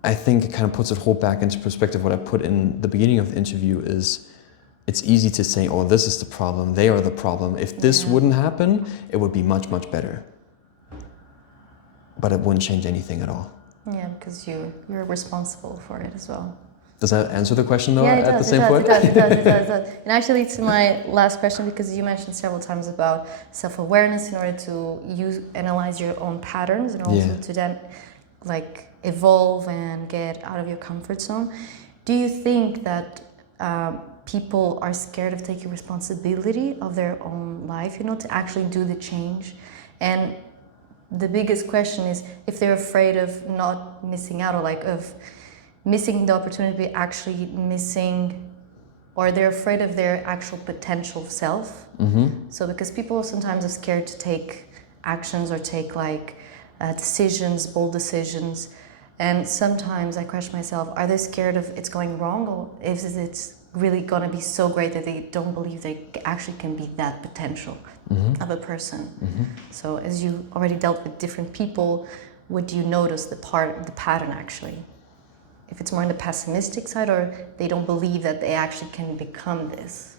I think it kind of puts it whole back into perspective. What I put in the beginning of the interview is, it's easy to say, oh, this is the problem, they are the problem. If this wouldn't happen, it would be much, much better. But it wouldn't change anything at all. Because you're responsible for it as well. Does that answer the question though? It at does, the same point? It does. And actually, to my last question, because you mentioned several times about self-awareness in order to analyze your own patterns, and also to then like evolve and get out of your comfort zone. Do you think that people are scared of taking responsibility of their own life, you know, to actually do the change. And the biggest question is if they're afraid of not missing out, or like of missing the opportunity, actually missing, or they're afraid of their actual potential self. So because people sometimes are scared to take actions or take like decisions, bold decisions. And sometimes I question myself, are they scared of it's going wrong, or is it really gonna be so great that they don't believe they actually can be that potential of a person? So as you already dealt with different people, would you notice the pattern actually? If it's more on the pessimistic side, or they don't believe that they actually can become this?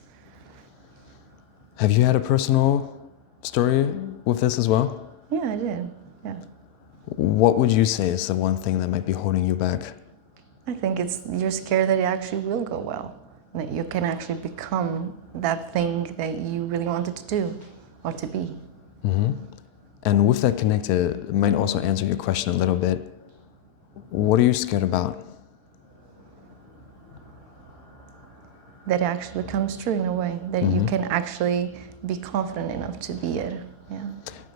Have you had a personal story with this as well? Yeah, I did, yeah. What would you say is the one thing that might be holding you back? I think you're scared that it actually will go well, that you can actually become that thing that you really wanted to do or to be. And with that connected, it might also answer your question a little bit. What are you scared about? That it actually becomes true in a way, that you can actually be confident enough to be it. Yeah.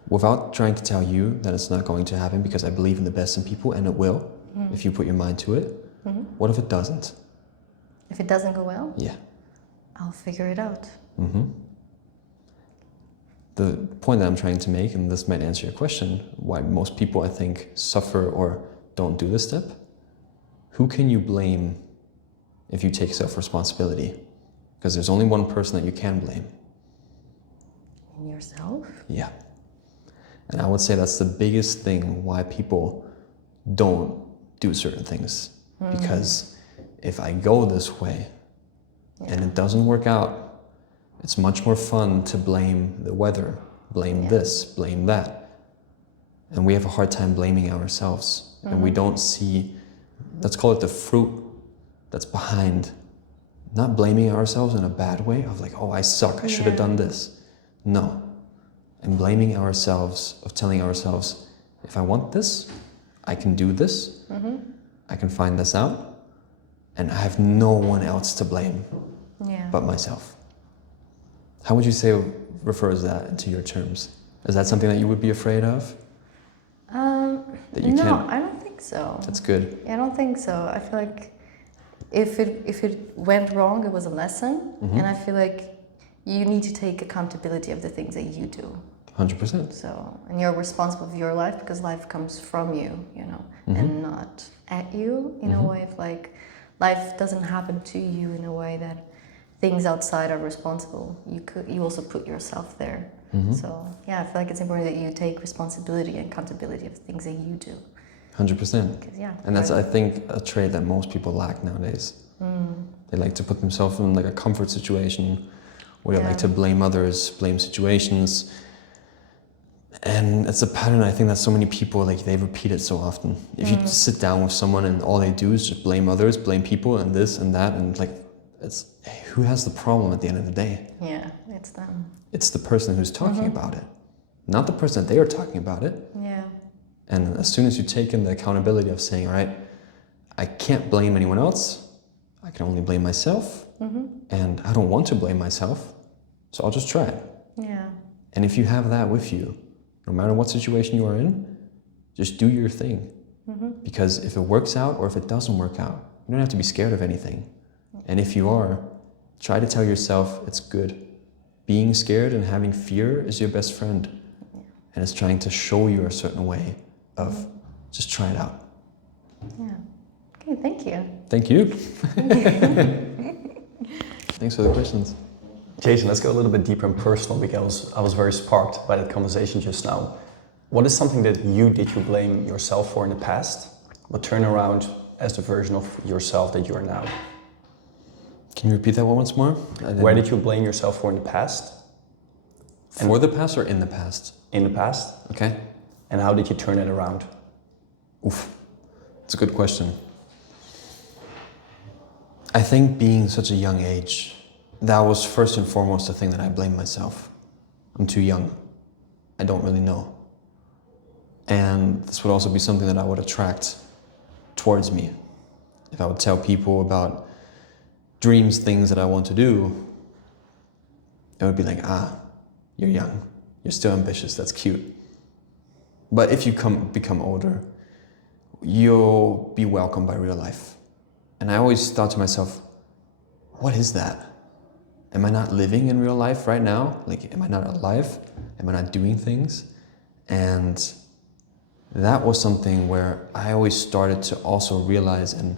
Without trying to tell you that it's not going to happen, because I believe in the best in people, and it will, if you put your mind to it. What if it doesn't? If it doesn't go well, Yeah. I'll figure it out. The point that I'm trying to make, and this might answer your question, why most people, I think, suffer or don't do this step. Who can you blame if you take self-responsibility? Because there's only one person that you can blame. Yourself? Yeah. And I would say that's the biggest thing why people don't do certain things. Because if I go this way and it doesn't work out, it's much more fun to blame the weather, blame this, blame that. And we have a hard time blaming ourselves. And we don't see, let's call it the fruit that's behind not blaming ourselves in a bad way of like, oh, I suck, I should have done this. No. And blaming ourselves, of telling ourselves, if I want this, I can do this, I can find this out, and I have no one else to blame but myself. How would you say refers that into your terms? Is that something that you would be afraid of? That you No, can't? I don't think so. That's good. I don't think so. I feel like if it went wrong, it was a lesson, and I feel like you need to take accountability of the things that you do. 100%. So, and you're responsible for your life, because life comes from you, you know, and not at you in a way of like, life doesn't happen to you in a way that things outside are responsible. You also put yourself there. So yeah, I feel like it's important that you take responsibility and accountability of things that you do. 100%. Yeah, And that's, I think, a trait that most people lack nowadays. They like to put themselves in like a comfort situation where they like to blame others, blame situations. And it's a pattern I think that so many people, like, they repeat it so often. If you sit down with someone and all they do is just blame others, blame people and this and that, and like, it's, who has the problem at the end of the day? Yeah, it's them. It's the person who's talking about it, not the person that they are talking about it. Yeah. And as soon as you take in the accountability of saying, all right, I can't blame anyone else, I can only blame myself, and I don't want to blame myself, so I'll just try it. Yeah. And if you have that with you, no matter what situation you are in, just do your thing. Because if it works out or if it doesn't work out, you don't have to be scared of anything. And if you are, try to tell yourself it's good. Being scared and having fear is your best friend. And it's trying to show you a certain way of just try it out. Yeah. Okay, thank you. Thank you. Thanks for the questions. Jason, let's go a little bit deeper and personal, because I was very sparked by that conversation just now. What is something that you blame yourself for in the past, but turn around as the version of yourself that you are now? Can you repeat that one once more? Where did you blame yourself for in the past? For the past or in the past? In the past. Okay. And how did you turn it around? Oof, it's a good question. I think being such a young age, that was first and foremost the thing that I blame myself. I'm too young. I don't really know. And this would also be something that I would attract towards me. If I would tell people about dreams, things that I want to do, it would be like, you're young, you're still ambitious, that's cute. But if you become older, you'll be welcomed by real life. And I always thought to myself, what is that? Am I not living in real life right now? Like, am I not alive? Am I not doing things? And that was something where I always started to also realize and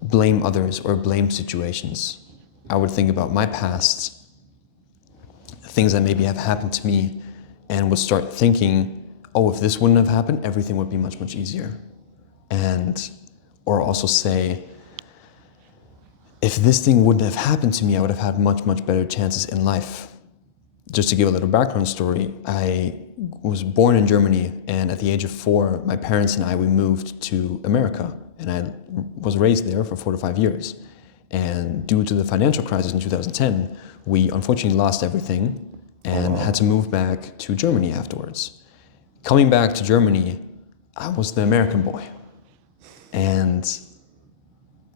blame others or blame situations. I would think about my past, things that maybe have happened to me, and would start thinking, oh, if this wouldn't have happened, everything would be much, much easier. Or also say, if this thing wouldn't have happened to me, I would have had much, much better chances in life. Just to give a little background story, I was born in Germany, and at the age of 4, my parents and we moved to America, and I was raised there for 4 to 5 years. And due to the financial crisis in 2010, we unfortunately lost everything and had to move back to Germany afterwards. Coming back to Germany, I was the American boy. And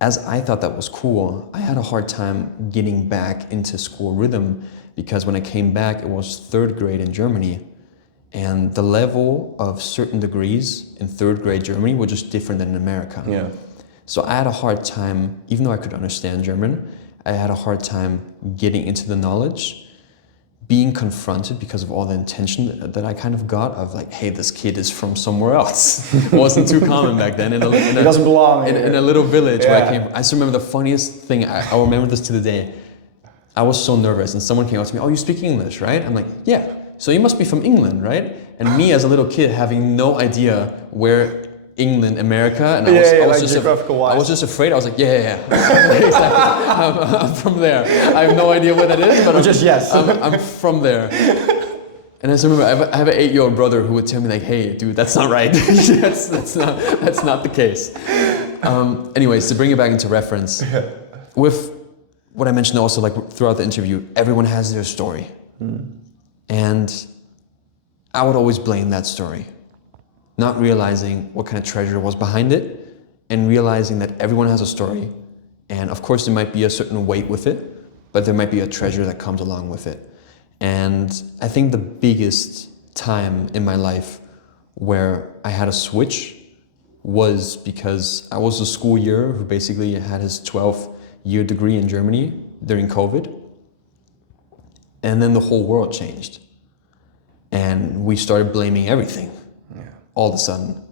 as I thought that was cool, I had a hard time getting back into school rhythm, because when I came back, it was 3rd grade in Germany, and the level of certain degrees in 3rd grade Germany were just different than in America. Yeah. So I had a hard time, even though I could understand German, I had a hard time getting into the knowledge, being confronted because of all the attention that I kind of got of like, hey, this kid is from somewhere else. It wasn't too common back then. He doesn't belong in a little village where I came from. I still remember the funniest thing, I remember this to the day. I was so nervous, and someone came up to me, oh, you speak English, right? I'm like, yeah. So you must be from England, right? And me as a little kid having no idea where England, America, and I was just afraid. I was like, yeah. Exactly. I'm from there. I have no idea what that is, but I'm from there. And I still remember, I have an 8-year-old brother who would tell me like, hey, dude, that's not right. that's not the case. Anyways, to bring it back into reference, with what I mentioned also, like throughout the interview, everyone has their story. And I would always blame that story, not realizing what kind of treasure was behind it, and realizing that everyone has a story. And of course there might be a certain weight with it, but there might be a treasure that comes along with it. And I think the biggest time in my life where I had a switch was because I was a school year who basically had his 12-year degree in Germany during COVID. And then the whole world changed. And we started blaming everything all of a sudden.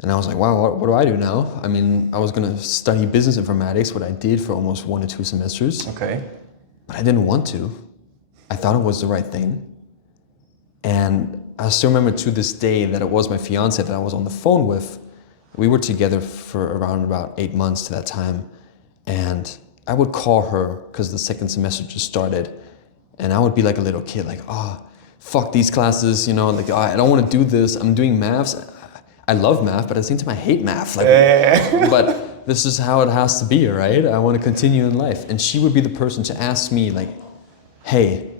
And I was like, wow, what do I do now? I mean, I was gonna study business informatics, what I did for almost 1 or 2 semesters. Okay. But I didn't want to. I thought it was the right thing. And I still remember to this day that it was my fiance that I was on the phone with. We were together for around about 8 months to that time. And I would call her because the 2nd semester just started. And I would be like a little kid, like, fuck these classes, you know, like, I don't want to do this. I'm doing maths. I love math, but at the same time, I hate math. Like, but this is how it has to be, right? I want to continue in life. And she would be the person to ask me, like, hey,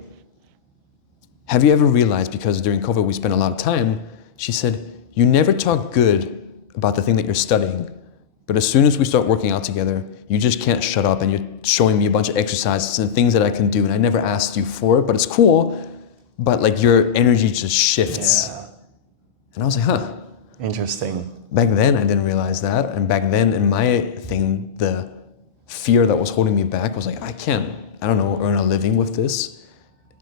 have you ever realized, because during COVID we spent a lot of time, she said, you never talk good about the thing that you're studying, but as soon as we start working out together, you just can't shut up, and you're showing me a bunch of exercises and things that I can do, and I never asked you for it, but it's cool, but like your energy just shifts. Yeah. And I was like, Interesting. Back then I didn't realize that, and back then in my thing, the fear that was holding me back was like, I don't know, earn a living with this.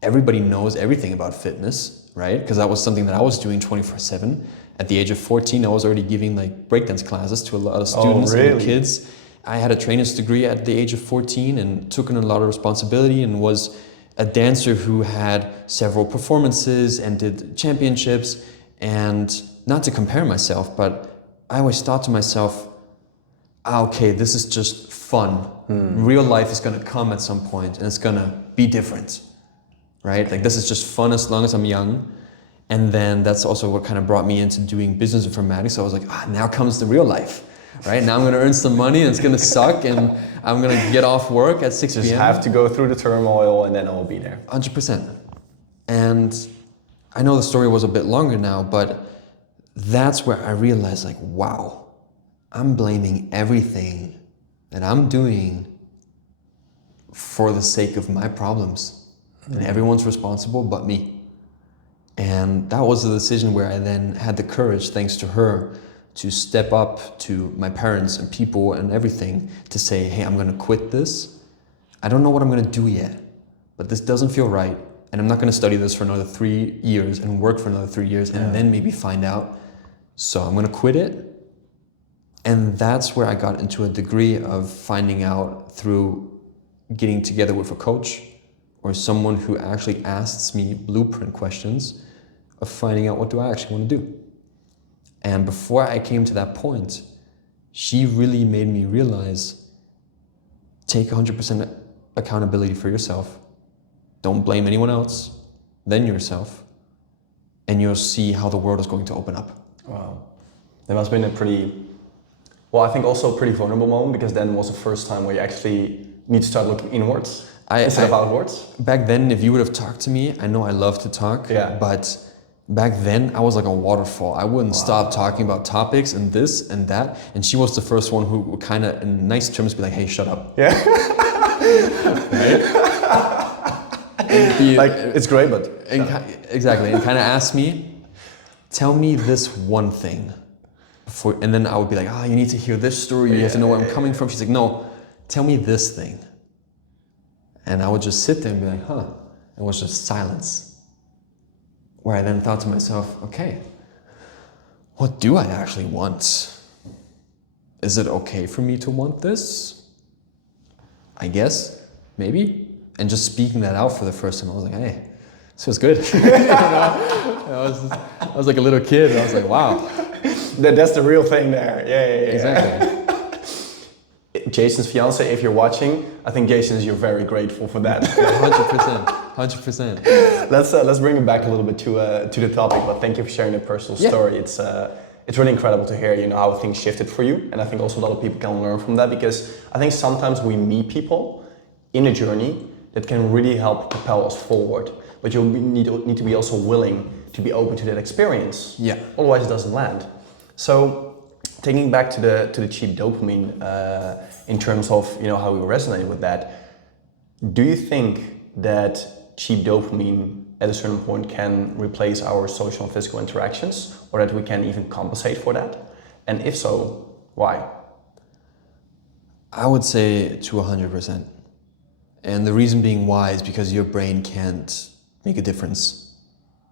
Everybody knows everything about fitness, right? Because that was something that I was doing 24/7. At the age of 14, I was already giving like breakdance classes to a lot of students and kids. I had a trainer's degree at the age of 14 and took on a lot of responsibility and was a dancer who had several performances and did championships. And not to compare myself, but I always thought to myself, okay, this is just fun. Real life is gonna come at some point and it's gonna be different, right? Like this is just fun as long as I'm young. And then that's also what kind of brought me into doing business informatics. So I was like, now comes the real life, right? Now I'm gonna earn some money and it's gonna suck and I'm gonna get off work at 6 p.m. Just have to go through the turmoil and then I'll be there. 100%. And I know the story was a bit longer now, but that's where I realized like, wow, I'm blaming everything that I'm doing for the sake of my problems. And everyone's responsible but me. And that was a decision where I then had the courage, thanks to her, to step up to my parents and people and everything to say, hey, I'm gonna quit this. I don't know what I'm gonna do yet, but this doesn't feel right. And I'm not gonna study this for another 3 years and work for another 3 years and then maybe find out. So I'm gonna quit it. And that's where I got into a degree of finding out through getting together with a coach or someone who actually asks me blueprint questions of finding out what do I actually want to do. And before I came to that point, she really made me realize, take 100% accountability for yourself. Don't blame anyone else, then yourself, and you'll see how the world is going to open up. Wow. That must have been a pretty, well, I think also a pretty vulnerable moment, because then was the first time where you actually need to start looking inwards instead of outwards. Back then, if you would have talked to me, I know I love to talk, but back then I was like a waterfall. I wouldn't stop talking about topics and this and that. And she was the first one who would kind of, in nice terms, be like, hey, shut up. Yeah. Be, like, it's great, but... Exactly, and kind of ask me, tell me this one thing. And then I would be like, you need to hear this story, you have to know where I'm coming from. She's like, no, tell me this thing. And I would just sit there and be like, huh. It was just silence. Where I then thought to myself, okay, what do I actually want? Is it okay for me to want this? I guess, maybe. And just speaking that out for the first time, I was like, hey, this feels good. I was like a little kid, and I was like, wow. That's the real thing there. Yeah. Exactly. Jason's fiance, if you're watching, I think Jason, you're very grateful for that. 100%. Let's bring it back a little bit to the topic. But thank you for sharing the personal story. It's really incredible to hear, how things shifted for you, and I think also a lot of people can learn from that, because I think sometimes we meet people in a journey that can really help propel us forward. But you need to be also willing to be open to that experience. Yeah. Otherwise, it doesn't land. So, taking back to the cheap dopamine, in terms of how we resonate with that, do you think that cheap dopamine at a certain point can replace our social and physical interactions, or that we can even compensate for that? And if so, why? I would say to 100%. And the reason being why is because your brain can't make a difference.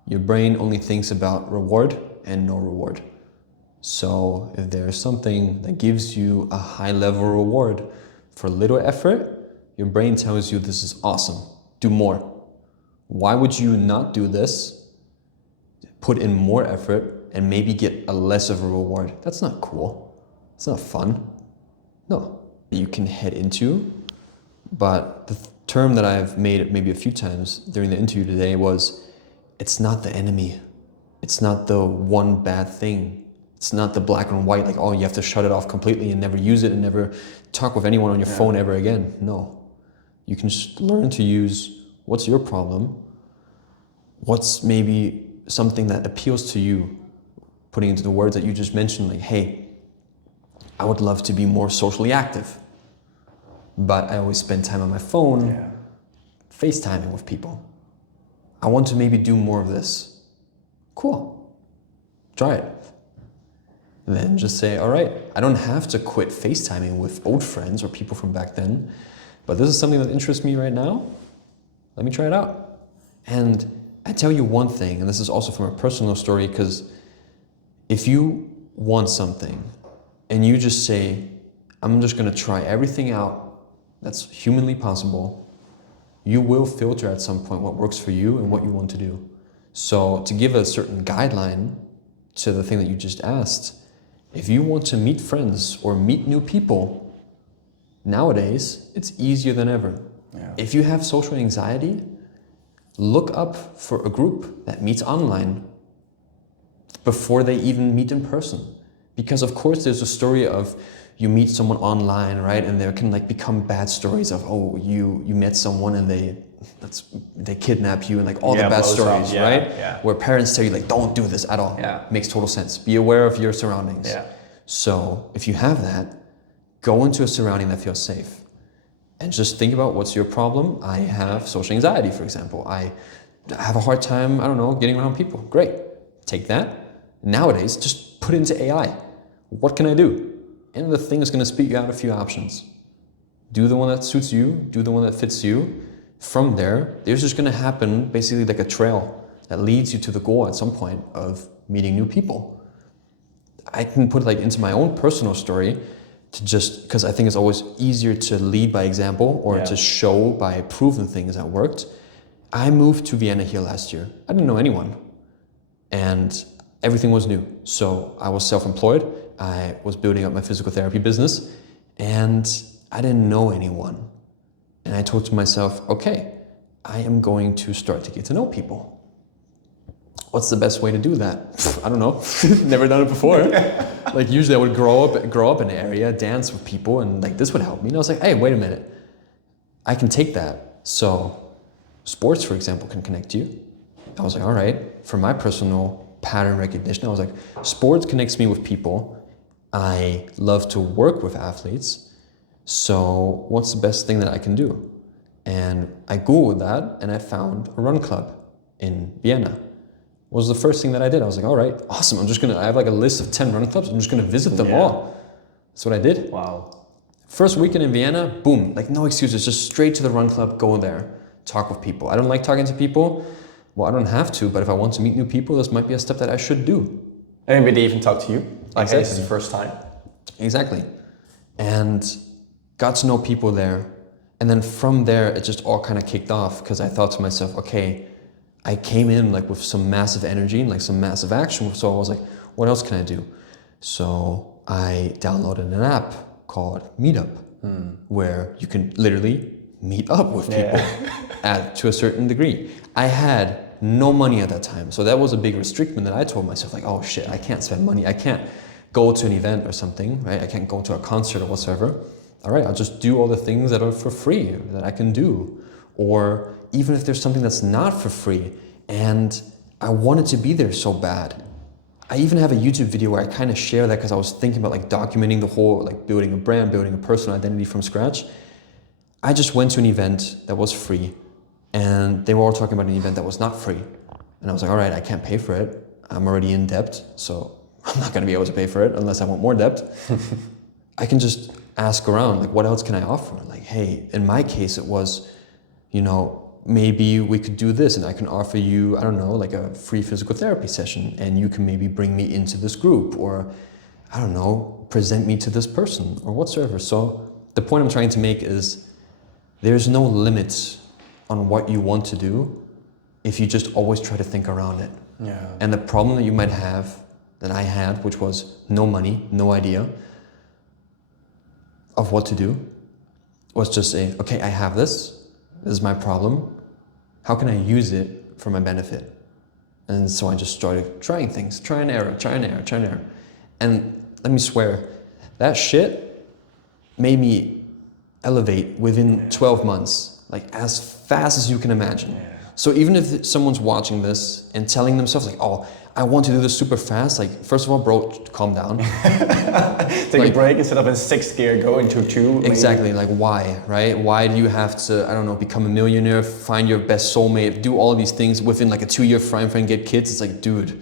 Your brain only thinks about reward and no reward. So if there's something that gives you a high level reward for little effort, your brain tells you this is awesome, do more. Why would you not do this, put in more effort, and maybe get a less of a reward? That's not cool. It's not fun. No. You can head into, but the term that I've made maybe a few times during the interview today was, it's not the enemy. It's not the one bad thing. It's not the black and white, like, oh, you have to shut it off completely and never use it and never talk with anyone on your phone ever again. No. You can just learn to use what's your problem, what's maybe something that appeals to you, putting into the words that you just mentioned, like, hey, I would love to be more socially active, but I always spend time on my phone, FaceTiming with people. I want to maybe do more of this. Cool. Try it. And then just say, all right, I don't have to quit FaceTiming with old friends or people from back then, but this is something that interests me right now. Let me try it out. And I tell you one thing, and this is also from a personal story, because if you want something and you just say, I'm just gonna try everything out that's humanly possible, you will filter at some point what works for you and what you want to do. So to give a certain guideline to the thing that you just asked, if you want to meet friends or meet new people, nowadays, it's easier than ever. Yeah. If you have social anxiety, look up for a group that meets online before they even meet in person. Because of course there's a story of you meet someone online, right? And there can become bad stories of, oh, you met someone and they kidnap you, and all the bad stories, right? Yeah. Where parents tell you don't do this at all. Yeah. Makes total sense. Be aware of your surroundings. Yeah. So if you have that, go into a surrounding that feels safe. And just think about what's your problem. I have social anxiety, for example. I have a hard time, I don't know, getting around people. Great. Take that. Nowadays, just put it into AI. What can I do? And the thing is going to spit you out a few options. Do the one that suits you, do the one that fits you. From there, there's just going to happen basically like a trail that leads you to the goal at some point of meeting new people. I can put it like into my own personal story to just, because I think it's always easier to lead by example or to show by proven things that worked. I moved to Vienna here last year. I didn't know anyone and everything was new. So I was self-employed. I was building up my physical therapy business and I didn't know anyone. And I told to myself, okay, I am going to start to get to know people. What's the best way to do that? I don't know. Never done it before. Like usually I would grow up in an area, dance with people, and like this would help me. And I was like, hey, wait a minute. I can take that. So sports, for example, can connect you. I was like, all right, for my personal pattern recognition, I was like, sports connects me with people. I love to work with athletes. So what's the best thing that I can do? And I Googled that and I found a run club in Vienna. Was the first thing that I did. I was like, all right, awesome. I have like a list of 10 run clubs. I'm just gonna visit them all. That's what I did. Wow. First weekend in Vienna, boom, like no excuses, just straight to the run club, go there, talk with people. I don't like talking to people. Well, I don't have to, but if I want to meet new people, this might be a step that I should do. And maybe they even talk to you. Like, hey, this is Exactly. the first time. Exactly. And got to know people there. And then from there, it just all kind of kicked off because I thought to myself, okay, I came in like with some massive energy and like some massive action. So I was like, what else can I do? So I downloaded an app called Meetup, where you can literally meet up with people to a certain degree. I had no money at that time. So that was a big restriction that I told myself, like, oh shit, I can't spend money. I can't go to an event or something, right? I can't go to a concert or whatsoever. All right, I'll just do all the things that are for free that I can do. Or even if there's something that's not for free and I wanted to be there so bad. I even have a YouTube video where I kind of share that because I was thinking about like documenting the whole, like building a brand, building a personal identity from scratch. I just went to an event that was free and they were all talking about an event that was not free. And I was like, all right, I can't pay for it. I'm already in debt, so I'm not gonna be able to pay for it unless I want more debt. I can just ask around, like, what else can I offer? Like, hey, in my case, it was, you know, maybe we could do this and I can offer you, I don't know, like a free physical therapy session and you can maybe bring me into this group or, I don't know, present me to this person or whatsoever. So the point I'm trying to make is there's no limits on what you want to do if you just always try to think around it. Yeah. And the problem that you might have, that I had, which was no money, no idea of what to do, was just say, okay, I have this is my problem. How can I use it for my benefit? And so I just started trying things, try and error. And let me swear, that shit made me elevate within 12 months, like as fast as you can imagine. Yeah. So even if someone's watching this and telling themselves like, oh, I want to do this super fast, like, first of all, bro, calm down. Take a break instead of in 6th gear, go into 2. Exactly, like why, right? Why do you have to, I don't know, become a millionaire, find your best soulmate, do all of these things within like a 2-year frame frame, get kids? It's like, dude,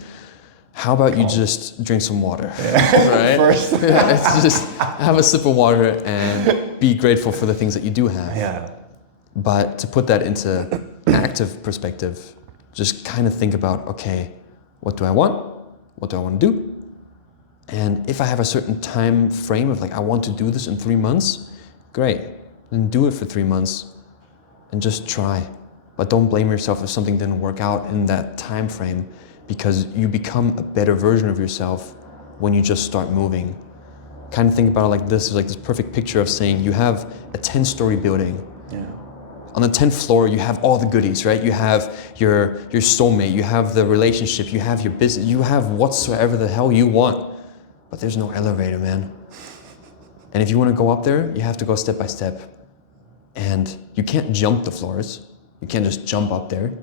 how about you just drink some water, right? First. It's just have a sip of water and be grateful for the things that you do have. Yeah. But to put that into active perspective, just kind of think about, okay, what do I want? What do I want to do? And if I have a certain time frame of like, I want to do this in 3 months, great. Then do it for 3 months and just try. But don't blame yourself if something didn't work out in that time frame, because you become a better version of yourself when you just start moving. Kind of think about it like this, is like this perfect picture of saying you have a 10-story building. Yeah. On the 10th floor, you have all the goodies, right? You have your soulmate, you have the relationship, you have your business, you have whatsoever the hell you want. But there's no elevator, man. And if you want to go up there, you have to go step by step. And you can't jump the floors. You can't just jump up there.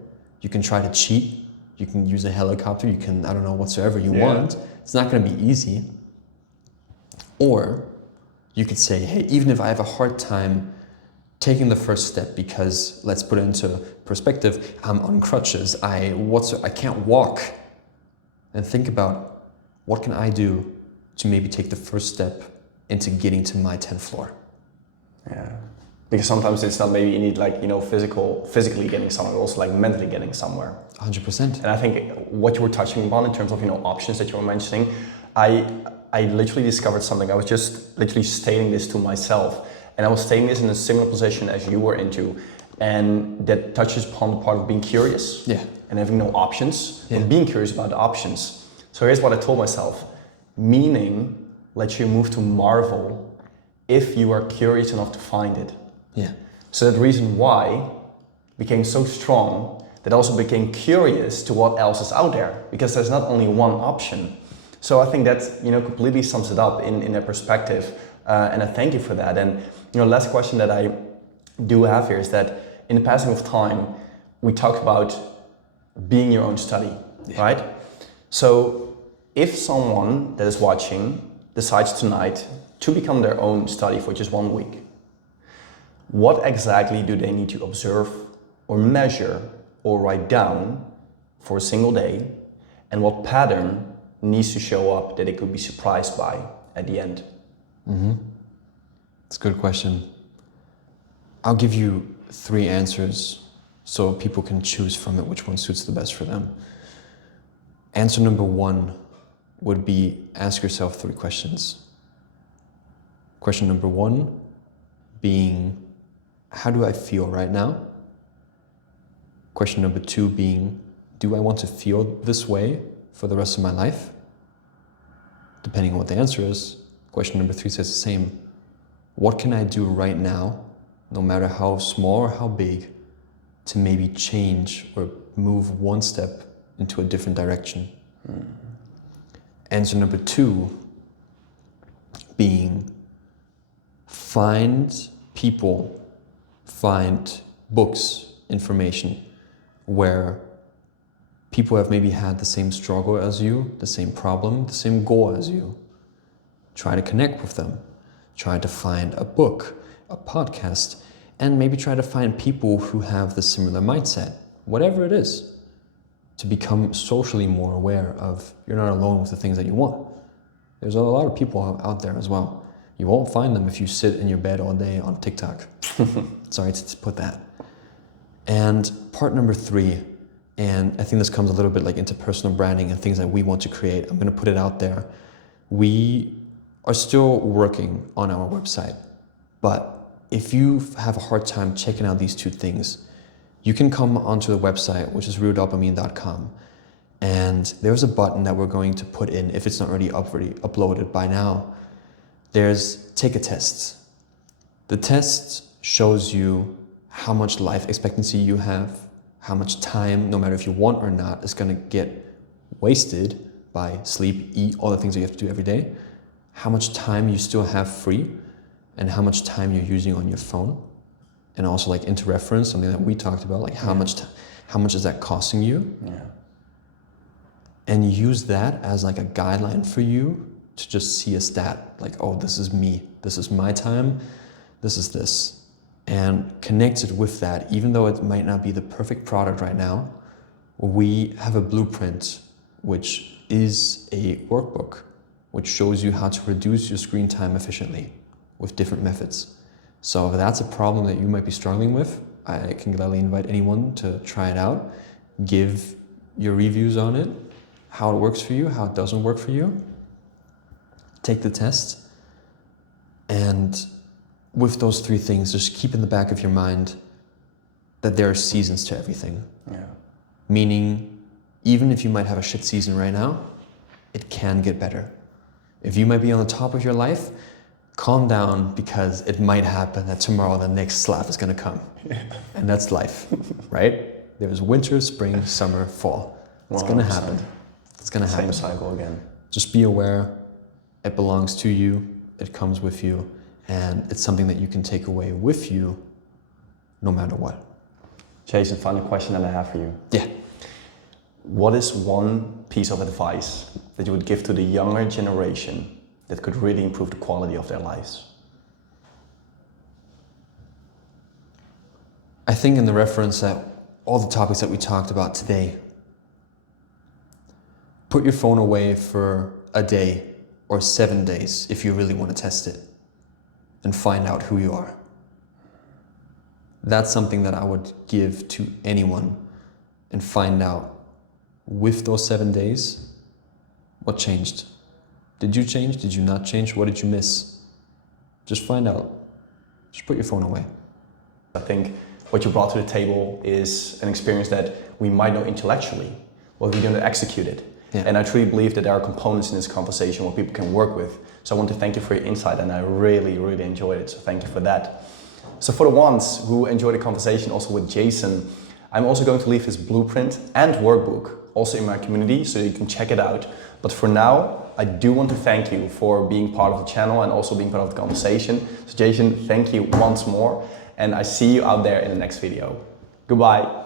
You can try to cheat. You can use a helicopter. You can, I don't know, whatsoever you want. It's not going to be easy. Or You could say, hey, even if I have a hard time taking the first step because, let's put it into perspective, I'm on crutches, I can't walk. And think about, what can I do to maybe take the first step into getting to my 10th floor? Yeah. Because sometimes it's not maybe you need like, you know, physically getting somewhere, also like mentally getting somewhere. 100%. And I think what you were touching upon in terms of, you know, options that you were mentioning, I literally discovered something. I was just literally stating this to myself, and I was stating this in a similar position as you were into, and that touches upon the part of being curious, yeah, and having no options, yeah, and being curious about the options. So here's what I told myself: meaning lets you move to marvel if you are curious enough to find it. Yeah. So that reason why became so strong that I also became curious to what else is out there, because there's not only one option. So I think that, you know, completely sums it up in that perspective, and I thank you for that. And, you know, last question that I do have here is that in the passing of time, we talked about being your own study, yeah, right? So if someone that is watching decides tonight to become their own study for just 1 week, what exactly do they need to observe or measure or write down for a single day, and what pattern needs to show up that they could be surprised by at the end? That's a good question. I'll give you 3 answers so people can choose from it which one suits the best for them. Answer number 1 would be, ask yourself 3 questions. Question number 1 being, how do I feel right now? Question number 2 being, do I want to feel this way for the rest of my life? Depending on what the answer is. Question number 3 says the same. What can I do right now, no matter how small or how big, to maybe change or move 1 step into a different direction? Answer number 2 being, find people, find books, information where people have maybe had the same struggle as you, the same problem, the same goal as you. Try to connect with them. Try to find a book, a podcast, and maybe try to find people who have the similar mindset, whatever it is, to become socially more aware of you're not alone with the things that you want. There's a lot of people out there as well. You won't find them if you sit in your bed all day on TikTok. Sorry to put that. And part number 3, and I think this comes a little bit like into personal branding and things that we want to create. I'm going to put it out there. We are still working on our website, but if you have a hard time checking out these 2 things, you can come onto the website, which is realdopamine.com, and there's a button that we're going to put in, if it's not already uploaded by now. There's take a test. The test shows you how much life expectancy you have, how much time, no matter if you want or not, is going to get wasted by sleep, eat, all the things that you have to do every day, how much time you still have free, and how much time you're using on your phone. And also like interreference, something that we talked about, like how much is that costing you? Yeah. And use that as like a guideline for you to just see a stat, like, oh, this is me, this is my time, this is this. And connect it with that, even though it might not be the perfect product right now, we have a blueprint, which is a workbook, which shows you how to reduce your screen time efficiently with different methods. So if that's a problem that you might be struggling with, I can gladly invite anyone to try it out, give your reviews on it, how it works for you, how it doesn't work for you. Take the test, and with those 3 things, just keep in the back of your mind that there are seasons to everything. Yeah. Meaning, even if you might have a shit season right now, it can get better. If you might be on the top of your life, calm down, because it might happen that tomorrow the next slap is gonna come. Yeah. And that's life, right? There's winter, spring, summer, fall. It's 100%. Gonna happen. It's gonna happen. Same cycle again. Just be aware, it belongs to you, it comes with you, and it's something that you can take away with you no matter what. Jason, final question that I have for you. Yeah. What is one piece of advice that you would give to the younger generation that could really improve the quality of their lives? I think in the reference that all the topics that we talked about today, put your phone away for a day or 7 days if you really want to test it and find out who you are. That's something that I would give to anyone, and find out with those 7 days, what changed? Did you change? Did you not change? What did you miss? Just find out. Just put your phone away. I think what you brought to the table is an experience that we might know intellectually, but we don't execute it. Yeah. And I truly believe that there are components in this conversation where people can work with. So I want to thank you for your insight, and I really, really enjoyed it. So thank you for that. So for the ones who enjoyed the conversation also with Jason, I'm also going to leave his blueprint and workbook also in my community so that you can check it out. But for now, I do want to thank you for being part of the channel and also being part of the conversation. So Jason, thank you once more, and I see you out there in the next video. Goodbye.